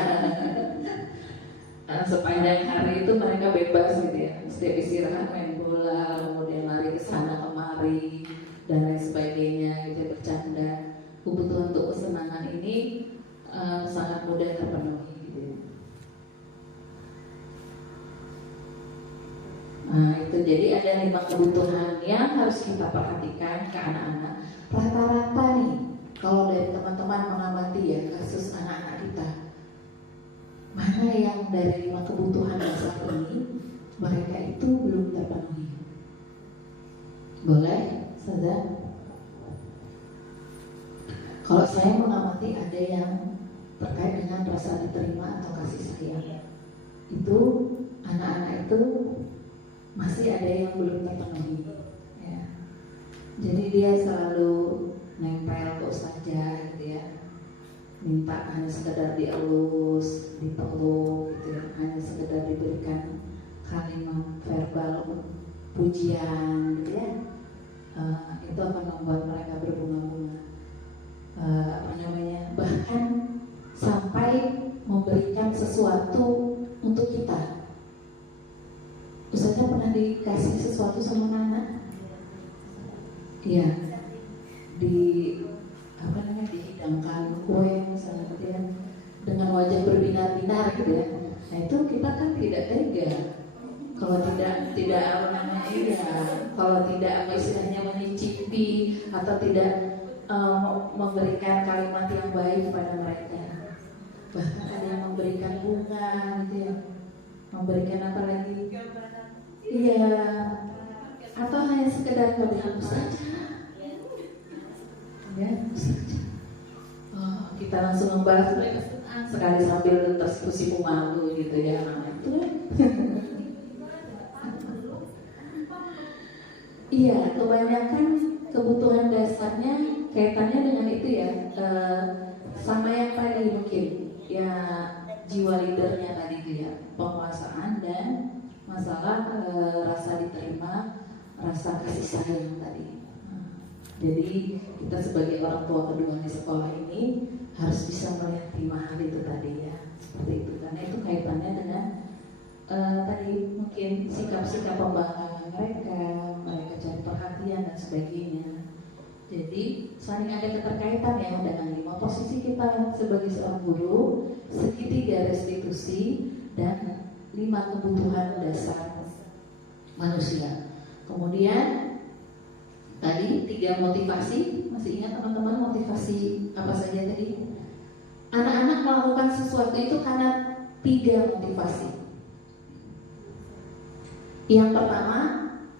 Sepanjang hari itu mereka bebas gitu ya, setiap istirahat main bola, kemudian lari ke sana kemari dan lain sebagainya, gitu, bercanda. Kebutuhan untuk kesenangan ini sangat mudah terpenuhi gitu. Nah itu jadi ada 5 kebutuhan yang harus kita perhatikan ke anak-anak. Rata-rata nih kalau dari teman-teman mengamati ya kasus anak-anak kita, mana yang dari 5 kebutuhan dasar ini mereka itu belum terpenuhi? Boleh, Ustazah? Kalau saya mengamati ada yang terkait dengan rasa diterima atau kasih sayang. Itu anak-anak itu masih ada yang belum terpenuhi. Ya. Jadi dia selalu nempel ke ustazah gitu ya. Minta hanya sekedar dielus, dipeluk gitu ya, hanya sekedar diberikan kalimat verbal pujian gitu ya. Itu akan membuat mereka berbunga-bunga. Bahkan sampai memberikan sesuatu untuk kita. Ustazah pernah dikasih sesuatu sama anak? Iya. Dihidangkan kue misalnya gitu ya, dengan wajah berbinar-binar gitu ya. Nah itu kita kan tidak tega kalau tidak apa namanya kalau tidak istilahnya menyicipi atau tidak memberikan kalimat yang baik kepada mereka. Bahkan ada yang memberikan bunga gitu ya, memberikan apa lagi? Iya, atau hanya sekedar kebaikan saja. Ya, kita langsung membalas mereka sekali sambil tersipu malu gitu ya, itu. Iya, kebanyakan kebutuhan dasarnya kaitannya dengan itu ya, sama yang tadi mungkin ya jiwa leadernya tadi itu ya, penguasaan dan masalah rasa diterima, rasa kasih sayang tadi. Jadi kita sebagai orang tua kedua di sekolah ini harus bisa melihat 5 hal itu tadi ya, seperti itu karena itu kaitannya dengan tadi mungkin sikap-sikap pembangkangan mereka cari perhatian dan sebagainya. Jadi saling ada keterkaitan ya dengan 5 posisi kita sebagai seorang guru, segitiga restitusi dan 5 kebutuhan dasar manusia. Kemudian tadi 3 motivasi, masih ingat teman-teman motivasi apa saja tadi? Anak-anak melakukan sesuatu itu karena 3 motivasi. Yang pertama,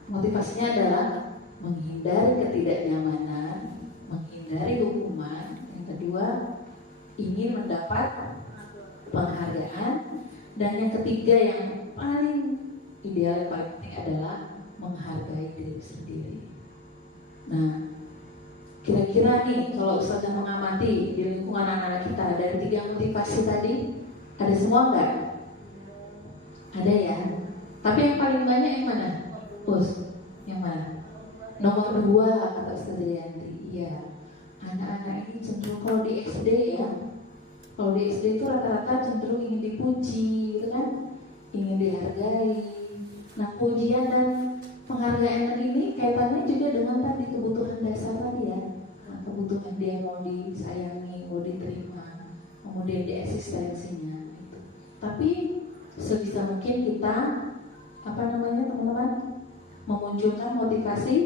motivasinya adalah menghindari ketidaknyamanan, menghindari hukuman. Yang kedua, ingin mendapat penghargaan. Dan yang ketiga yang paling ideal, yang paling penting adalah menghargai diri sendiri. Nah, kira-kira nih kalau Ustazah mengamati di lingkungan anak-anak kita dari 3 motivasi tadi, ada semua enggak? Ada ya. Tapi yang paling banyak yang mana? Yang mana? Nomor 2 kata Ustazah Yanti. Iya. Anak-anak ini cenderung kalau di SD ya. Kalau di SD itu rata-rata cenderung ingin dipuji, gitu kan? Ingin dihargai. Nah, pujian dan penghargaan ini kaitannya juga dengan tadi kebutuhan dasar tadi ya. Nah, kebutuhan dia mau disayangi, mau diterima, kemudian di eksistensinya. Gitu. Tapi sebisa mungkin kita teman-teman memunculkan motivasi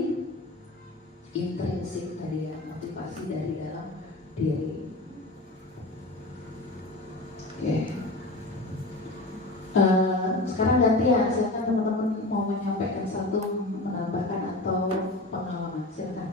intrinsik tadi ya, motivasi dari dalam diri. Oke. Sekarang gantian, silakan teman-teman mau menyampaikan satu, menambahkan atau pengalaman, silakan.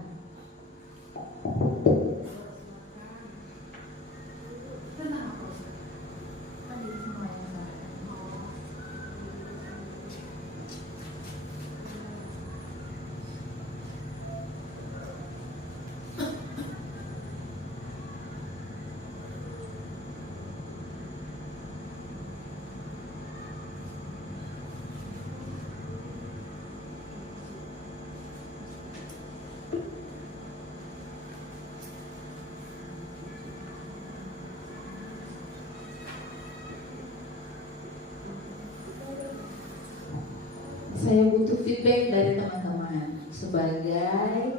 saya butuh feedback dari teman-teman sebagai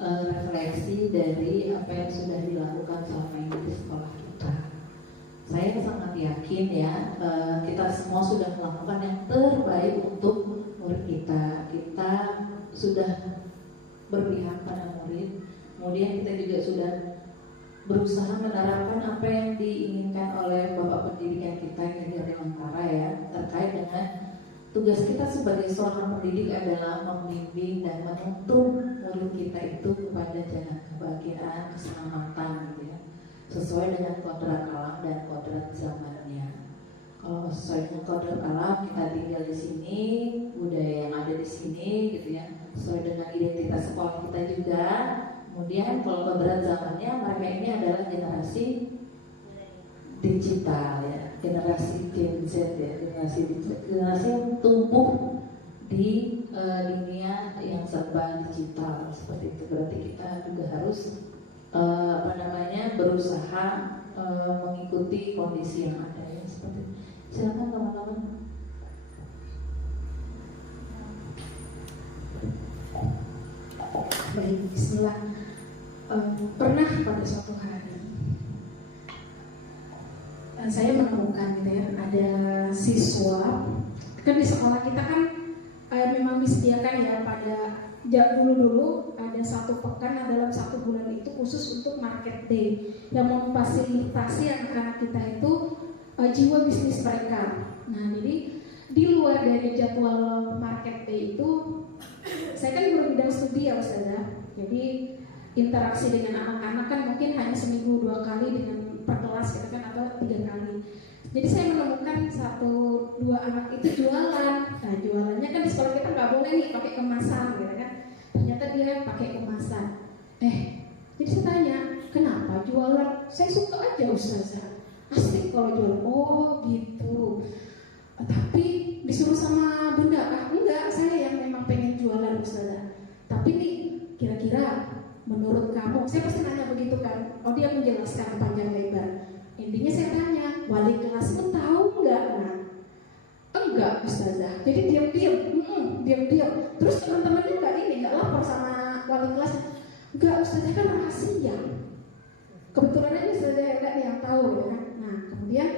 refleksi dari apa yang sudah dilakukan selama ini di sekolah kita. Saya sangat yakin ya, kita semua sudah melakukan yang terbaik untuk murid kita. Kita sudah berpihak pada murid, kemudian kita juga sudah berusaha menerapkan apa yang diinginkan oleh Bapak Pendidikan kita yang dari Lentara ya, terkait dengan tugas kita sebagai seorang pendidik adalah membimbing dan menuntun murid kita itu kepada jalan kebahagiaan, keselamatan gitu ya, sesuai dengan kodrat alam dan kodrat zamannya. Kalau sesuai dengan kodrat alam, kita tinggal di sini, budaya yang ada di sini gitu ya, sesuai dengan identitas sekolah kita juga. Kemudian kalau kodrat zamannya, mereka ini adalah generasi digital ya, generasi Gen Z ya, generasi yang tumbuh di dunia yang serba digital seperti itu. Berarti kita juga harus berusaha mengikuti kondisi yang ada ya, seperti itu. Silakan teman-teman. Baik, bismillah. Pernah pada suatu hari saya menemukan gitu ya, ada siswa kan di sekolah kita kan memang disediakan ya pada dulu ada satu pekan dalam satu bulan itu khusus untuk market day yang memfasilitasi anak-anak kita itu jiwa bisnis mereka. Nah jadi di luar dari jadwal market day itu saya kan berbidang studi ya Ustazah, jadi interaksi dengan anak-anak kan mungkin hanya seminggu 2 kali dengan per kelas gitu kan, atau 3 kali. Jadi saya menemukan 1-2 anak itu jualan. Nah jualannya kan di sekolah kita nggak boleh nih pakai kemasan gitu kan. Ternyata dia pakai kemasan. Jadi saya tanya, kenapa jualan? Saya suka aja Ustazah, asik kalau jualan. Oh gitu. Tapi disuruh sama bunda kah? Enggak, saya yang memang pengen jualan Ustazah. Tapi nih kira-kira menurut kamu, saya pasti nanya begitu kan. Oh dia menjelaskan panjang lebar. Intinya saya tanya, wali kelasmu tahu nggak? Nah, enggak Ustazah. Jadi diam-diam. Terus teman-temannya nggak lapor sama wali kelasnya. Enggak Ustazah, kan rahasia. Kebetulan aja Ustazah enggak yang tahu ya kan. Nah kemudian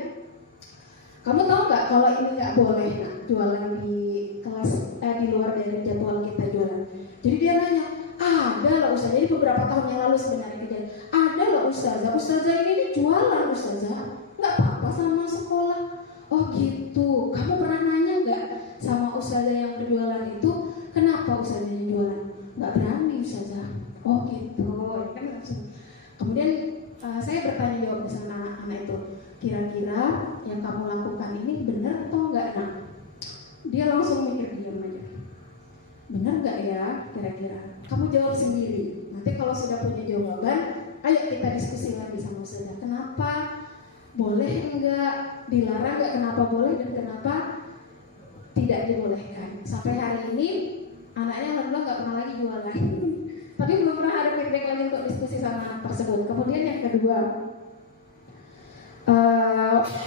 kamu tahu nggak kalau ini nggak boleh jualan di kelas di luar dari jadwal kita jualan. Jadi dia nanya, ada lah Ustazah, ini beberapa tahun yang lalu sebenarnya kejadian. Ada lah Ustazah ini jualan Ustazah, nggak apa-apa sama sekolah. Oh gitu, kamu pernah nanya nggak sama Ustazah yang berjualan itu, kenapa Ustazahnya jualan? Nggak berani Ustazah. Oh gitu, kan langsung. Kemudian saya bertanya jawab ke sana anak-anak itu, kira-kira yang kamu lakukan ini benar atau enggak? Nah, dia langsung mikir diam aja. Benar nggak ya kira-kira? Kamu jawab sendiri. Nanti kalau sudah punya jawaban, ayo kita diskusi lagi sama Ustazah. Kenapa boleh enggak, dilarang enggak, kenapa boleh dan kenapa tidak dibolehkan? Sampai hari ini anaknya alhamdulillah nggak pernah lagi jualan. Tapi belum pernah ada feedback lagi untuk diskusi sama anak tersebut. Kemudian yang kedua,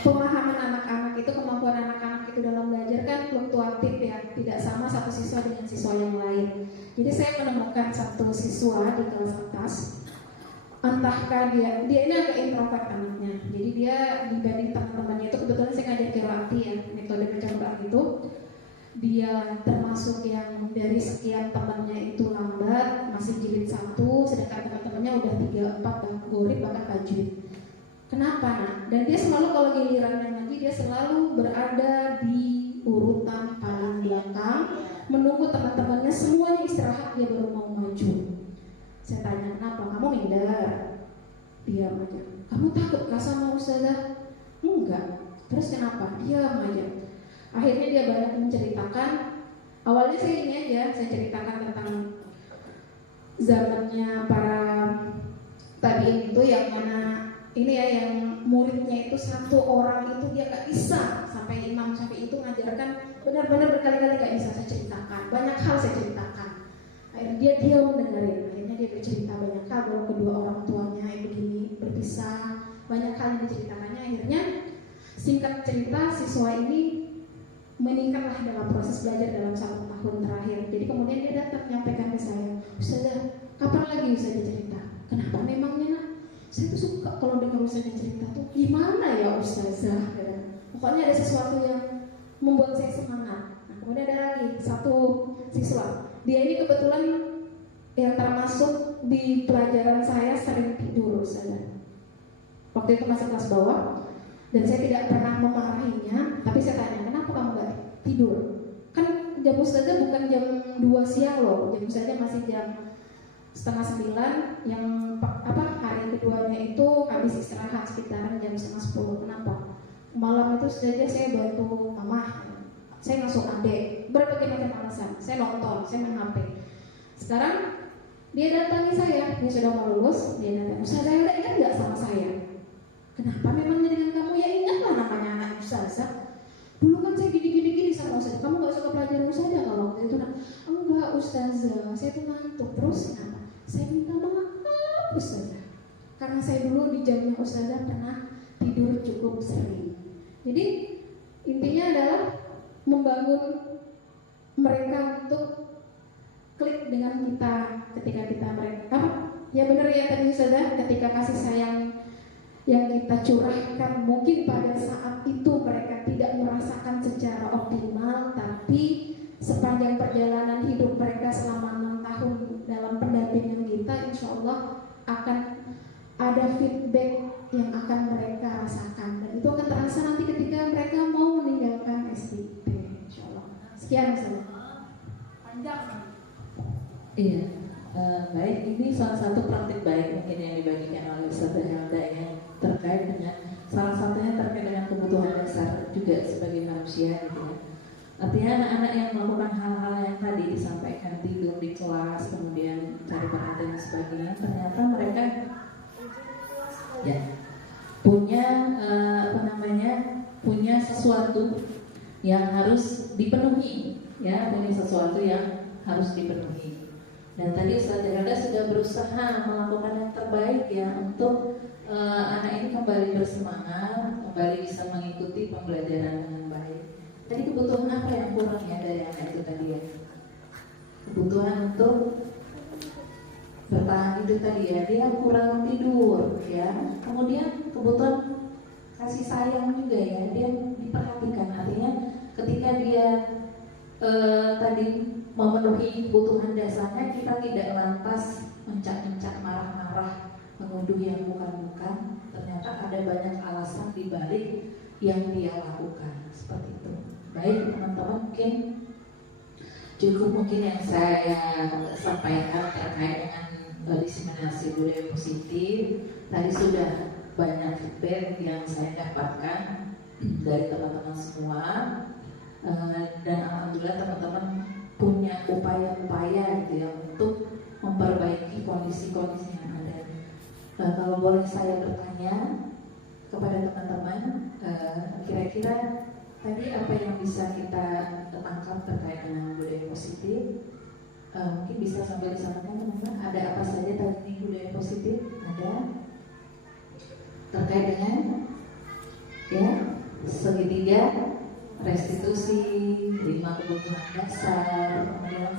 pemahaman anak-anak itu, kemampuan anak-anak itu dalam belajar kan fluktuatif ya, tidak sama satu siswa dengan siswa yang lain. Jadi saya menemukan satu siswa di kelas atas, entahkah dia ini agak introvert anaknya. Jadi dia dibanding teman-temannya itu, kebetulan saya ngajar kirati ya, metode percobaan itu, dia termasuk yang dari sekian temannya itu lambat, masih jilid 1, sedangkan teman-temannya udah 3-4 gorib bahkan tajwid. Kenapa? Nah, dan dia selalu kalau giliran ngaji dia selalu berada di urutan paling belakang, menunggu teman-temannya semuanya istirahat dia baru mau maju. Saya tanya, kenapa? Kamu minder? Diam aja. Kamu takut kah sama Ustazah? Enggak. Terus kenapa? Diam aja. Akhirnya dia banyak menceritakan. Awalnya saya ini aja, saya ceritakan tentang zamannya para tabiin itu yang mana ini ya, yang muridnya itu 1 orang itu dia gak bisa, sampai Imam Syafi'i itu ngajarkan benar-benar berkali-kali gak bisa saya ceritakan, banyak hal saya ceritakan. Akhirnya dia diam dengerin, akhirnya dia bercerita banyak hal bahwa kedua orang tuanya yang begini berpisah, banyak hal yang diceritakannya. Akhirnya singkat cerita siswa ini meningkatlah dalam proses belajar dalam 1 tahun. tahun terakhir. Jadi kemudian dia datang menyampaikan ke saya, Ustazah, kapan lagi Ustazah cerita? Kenapa memangnya nak? Saya tuh suka kalau dengar Ustazah cerita tuh, gimana ya Ustazah? Pokoknya ada sesuatu yang membuat saya semangat. Nah, kemudian ada lagi satu siswa, dia ini kebetulan yang termasuk di pelajaran saya sering tidur Ustazah. Waktu itu masih kelas bawah, dan saya tidak pernah memarahinya, tapi saya tanya, kenapa kamu gak tidur? Kan jam Ustazah bukan jam 2 siang loh, jam Ustazah masih jam 8:30, yang hari keduanya itu habis istirahat sekitaran jam 9:30. Kenapa? Malam itu saja saya bantu mama, saya ngasuh adik, berbagai macam alasan. Saya nonton, saya main HP. Sekarang dia datangi saya, dia sudah mau lulus, dia datang, Ustazah udah ingat nggak sama saya? Kenapa memangnya dengan kamu? Ya ingatlah namanya anak Ustazah. Dulu kan saya gini sama Ustazah. Kamu nggak suka pelajaran Ustazah kalau waktu itu? Enggak Ustazah, saya tuh ngantuk. Terus kenapa? Saya minta maaf Ustazah, karena saya dulu di jamnya Ustazah pernah tidur cukup sering. Jadi intinya adalah membangun mereka untuk klik dengan kita ketika kita mereka ya benar ya tadi Ustazah, ketika kasih sayang yang kita curahkan mungkin pada saat itu mereka tidak merasakan secara optimal, tapi sepanjang perjalanan hidup mereka selama 6 tahun dalam pendampingan kita, insya Allah akan ada feedback yang akan mereka rasakan, dan itu akan terasa nanti ketika mereka mau meninggalkan SDP, insya Allah. Sekian Ustazah. Panjang. Iya, baik. Ini salah satu praktik baik mungkin yang dibagikan oleh Ustazah Helda yang terkait dengan salah satunya terkait dengan kebutuhan dasar juga sebagai manusia gitu ya. Artinya anak-anak yang melakukan hal-hal yang tadi disampaikan, tidur di kelas, kemudian cari perhatian dan sebagainya, ternyata mereka ya punya punya sesuatu yang harus dipenuhi, ya, punya sesuatu yang harus dipenuhi. Dan tadi Ustazah Helda sudah berusaha melakukan yang terbaik ya untuk anak ini kembali bersemangat, kembali bisa mengikuti pembelajaran dengan baik. Tadi kebutuhan apa yang kurang ya dari anak itu tadi ya? Kebutuhan untuk bertahan itu tadi ya, dia kurang tidur ya. Kemudian kebutuhan kasih sayang juga ya, dia diperhatikan. Artinya ketika dia tadi memenuhi kebutuhan dasarnya, kita tidak lantas mencak-mencak, marah-marah, menuduh yang bukan-bukan. Ternyata ada banyak alasan di balik yang dia lakukan seperti itu. Baik teman-teman, mungkin yang saya sampaikan terkait dengan diseminasi budaya positif. Tadi sudah banyak feedback yang saya dapatkan dari teman-teman semua, dan alhamdulillah teman-teman punya upaya-upaya gitu ya untuk memperbaiki kondisi-kondisi yang ada. Kalau boleh saya bertanya kepada teman-teman, kira-kira tadi apa yang bisa kita tangkap terkait dengan budaya positif? Mungkin bisa sambil disampaikan teman-teman, ada apa saja tadi budaya positif? Ada terkait dengan ya segitiga, restitusi, 5 kebutuhan dasar, kemudian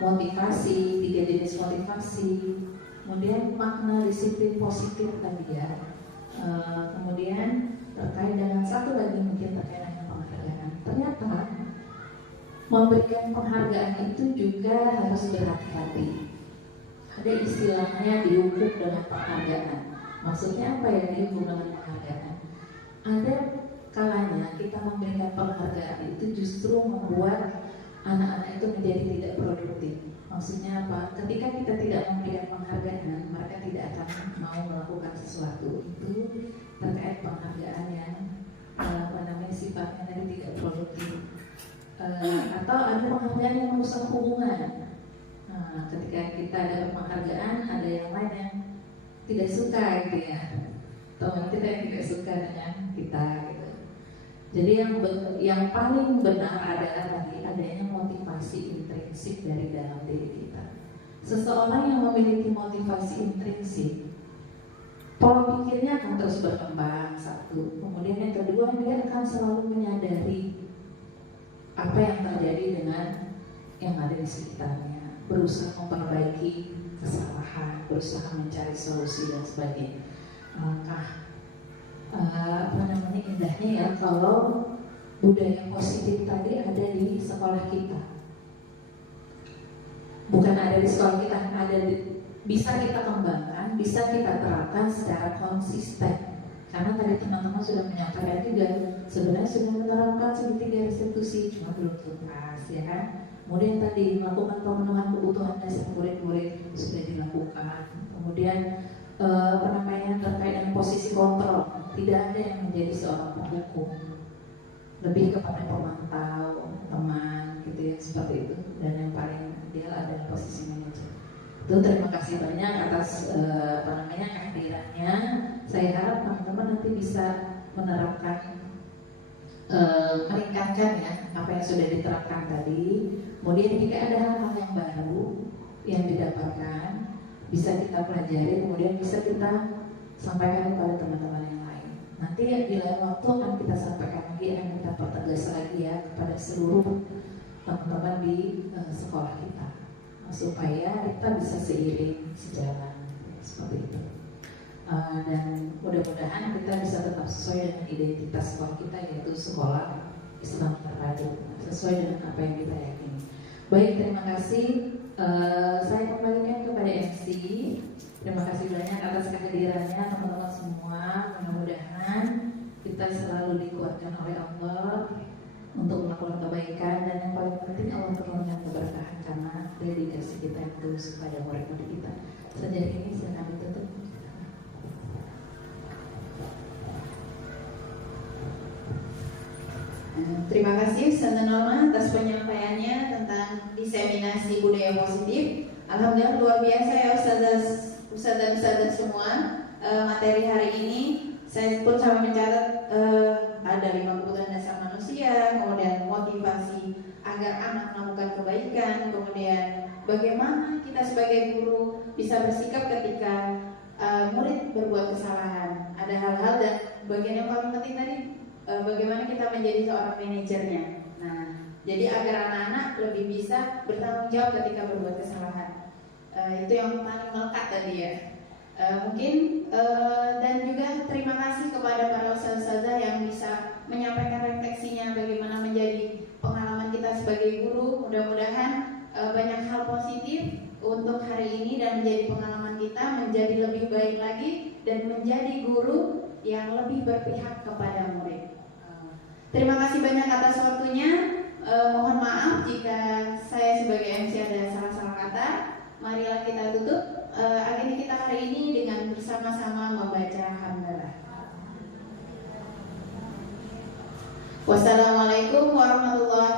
motivasi, 3 jenis motivasi, kemudian makna disiplin positif tadi ya, kemudian terkait dengan satu lagi mungkin terkait dengan penghargaan. Ternyata memberikan penghargaan itu juga harus berhati-hati. Ada istilahnya dihukum dengan penghargaan. Maksudnya apa ya dihukum dengan penghargaan? Ada kalanya kita memberikan penghargaan itu justru membuat anak-anak itu menjadi tidak produktif. Maksudnya apa? Ketika kita tidak memberikan penghargaan, mereka tidak akan mau melakukan sesuatu. Itu terkait penghargaan yang sifatnya tadi tidak produktif. Atau ada penghargaan yang merusak hubungan. Ketika kita ada penghargaan, ada yang lain yang tidak suka gitu ya. Teman kita yang tidak suka dengan kita gitu. Jadi yang paling benar adalah tadi adanya motivasi intrinsik dari dalam diri kita. Seseorang yang memiliki motivasi intrinsik, pola pikirnya akan terus berkembang, satu. Kemudian yang kedua, dia akan selalu menyadari apa yang terjadi dengan yang ada di sekitarnya, berusaha memperbaiki kesalahan, berusaha mencari solusi dan sebagainya. Indahnya ya kalau budaya positif tadi ada di sekolah kita. Bukan ada di sekolah kita, bisa kita kembangkan, bisa kita terapkan secara konsisten. Karena tadi teman-teman sudah menyampaikan juga, sebenarnya sudah menerapkan segitiga restitusi, cuma belum tuntas, ya kan? Kemudian tadi melakukan pemenuhan kebutuhan dasar murid-murid sudah dilakukan. Kemudian terkait dengan posisi kontrol, tidak ada yang menjadi seorang penghukum, lebih kepada pemantau, teman, gitu ya, seperti itu. Dan yang paling ideal adalah posisi manajer. Itu terima kasih banyak atas kehadirannya. Saya harap teman-teman nanti bisa menerapkan, meningkatkan ya apa yang sudah diterapkan tadi. Kemudian jika ada hal-hal yang baru yang didapatkan, bisa kita pelajari, kemudian bisa kita sampaikan kepada teman-teman yang lain. Nanti di lain waktu akan kita sampaikan lagi, akan kita pertegas lagi ya kepada seluruh teman-teman di sekolah kita, supaya kita bisa seiring sejalan seperti itu. Dan mudah-mudahan kita bisa tetap sesuai dengan identitas sekolah kita, yaitu sekolah Islam terpadu, sesuai dengan apa yang kita yakini. Baik, terima kasih. Saya kembalikan kepada MC. Terima kasih banyak atas kehadirannya teman-teman semua. Mudah-mudahan kita selalu dikuatkan oleh Allah untuk melakukan kebaikan, dan yang paling penting Allah menurunkan keberkahan karena dedikasi kita yang tulus kepada murid-murid kita. Sejauh ini silakan ditutup. Terima kasih Ustazah Norma atas penyampaiannya tentang diseminasi budaya positif. Alhamdulillah luar biasa ya Ustazah semua. Materi hari ini saya pun sama mencatat ada 5 kebutuhan dasar manusia, kemudian motivasi agar anak melakukan kebaikan, kemudian bagaimana kita sebagai guru bisa bersikap ketika murid berbuat kesalahan. Ada hal-hal dan bagian yang paling penting tadi, bagaimana kita menjadi seorang manajernya. Nah, jadi agar anak-anak lebih bisa bertanggung jawab ketika berbuat kesalahan. Itu yang paling melekat tadi ya. Dan juga terima kasih kepada para ustazah yang bisa menyampaikan refleksinya bagaimana menjadi pengalaman kita sebagai guru. Mudah-mudahan banyak hal positif untuk hari ini dan menjadi pengalaman kita menjadi lebih baik lagi dan menjadi guru yang lebih berpihak kepada murid. Terima kasih banyak atas waktunya. Mohon maaf jika saya sebagai MC ada salah-salah kata. Marilah kita tutup agenda kita hari ini dengan bersama-sama membaca hamdalah. Wassalamualaikum warahmatullahi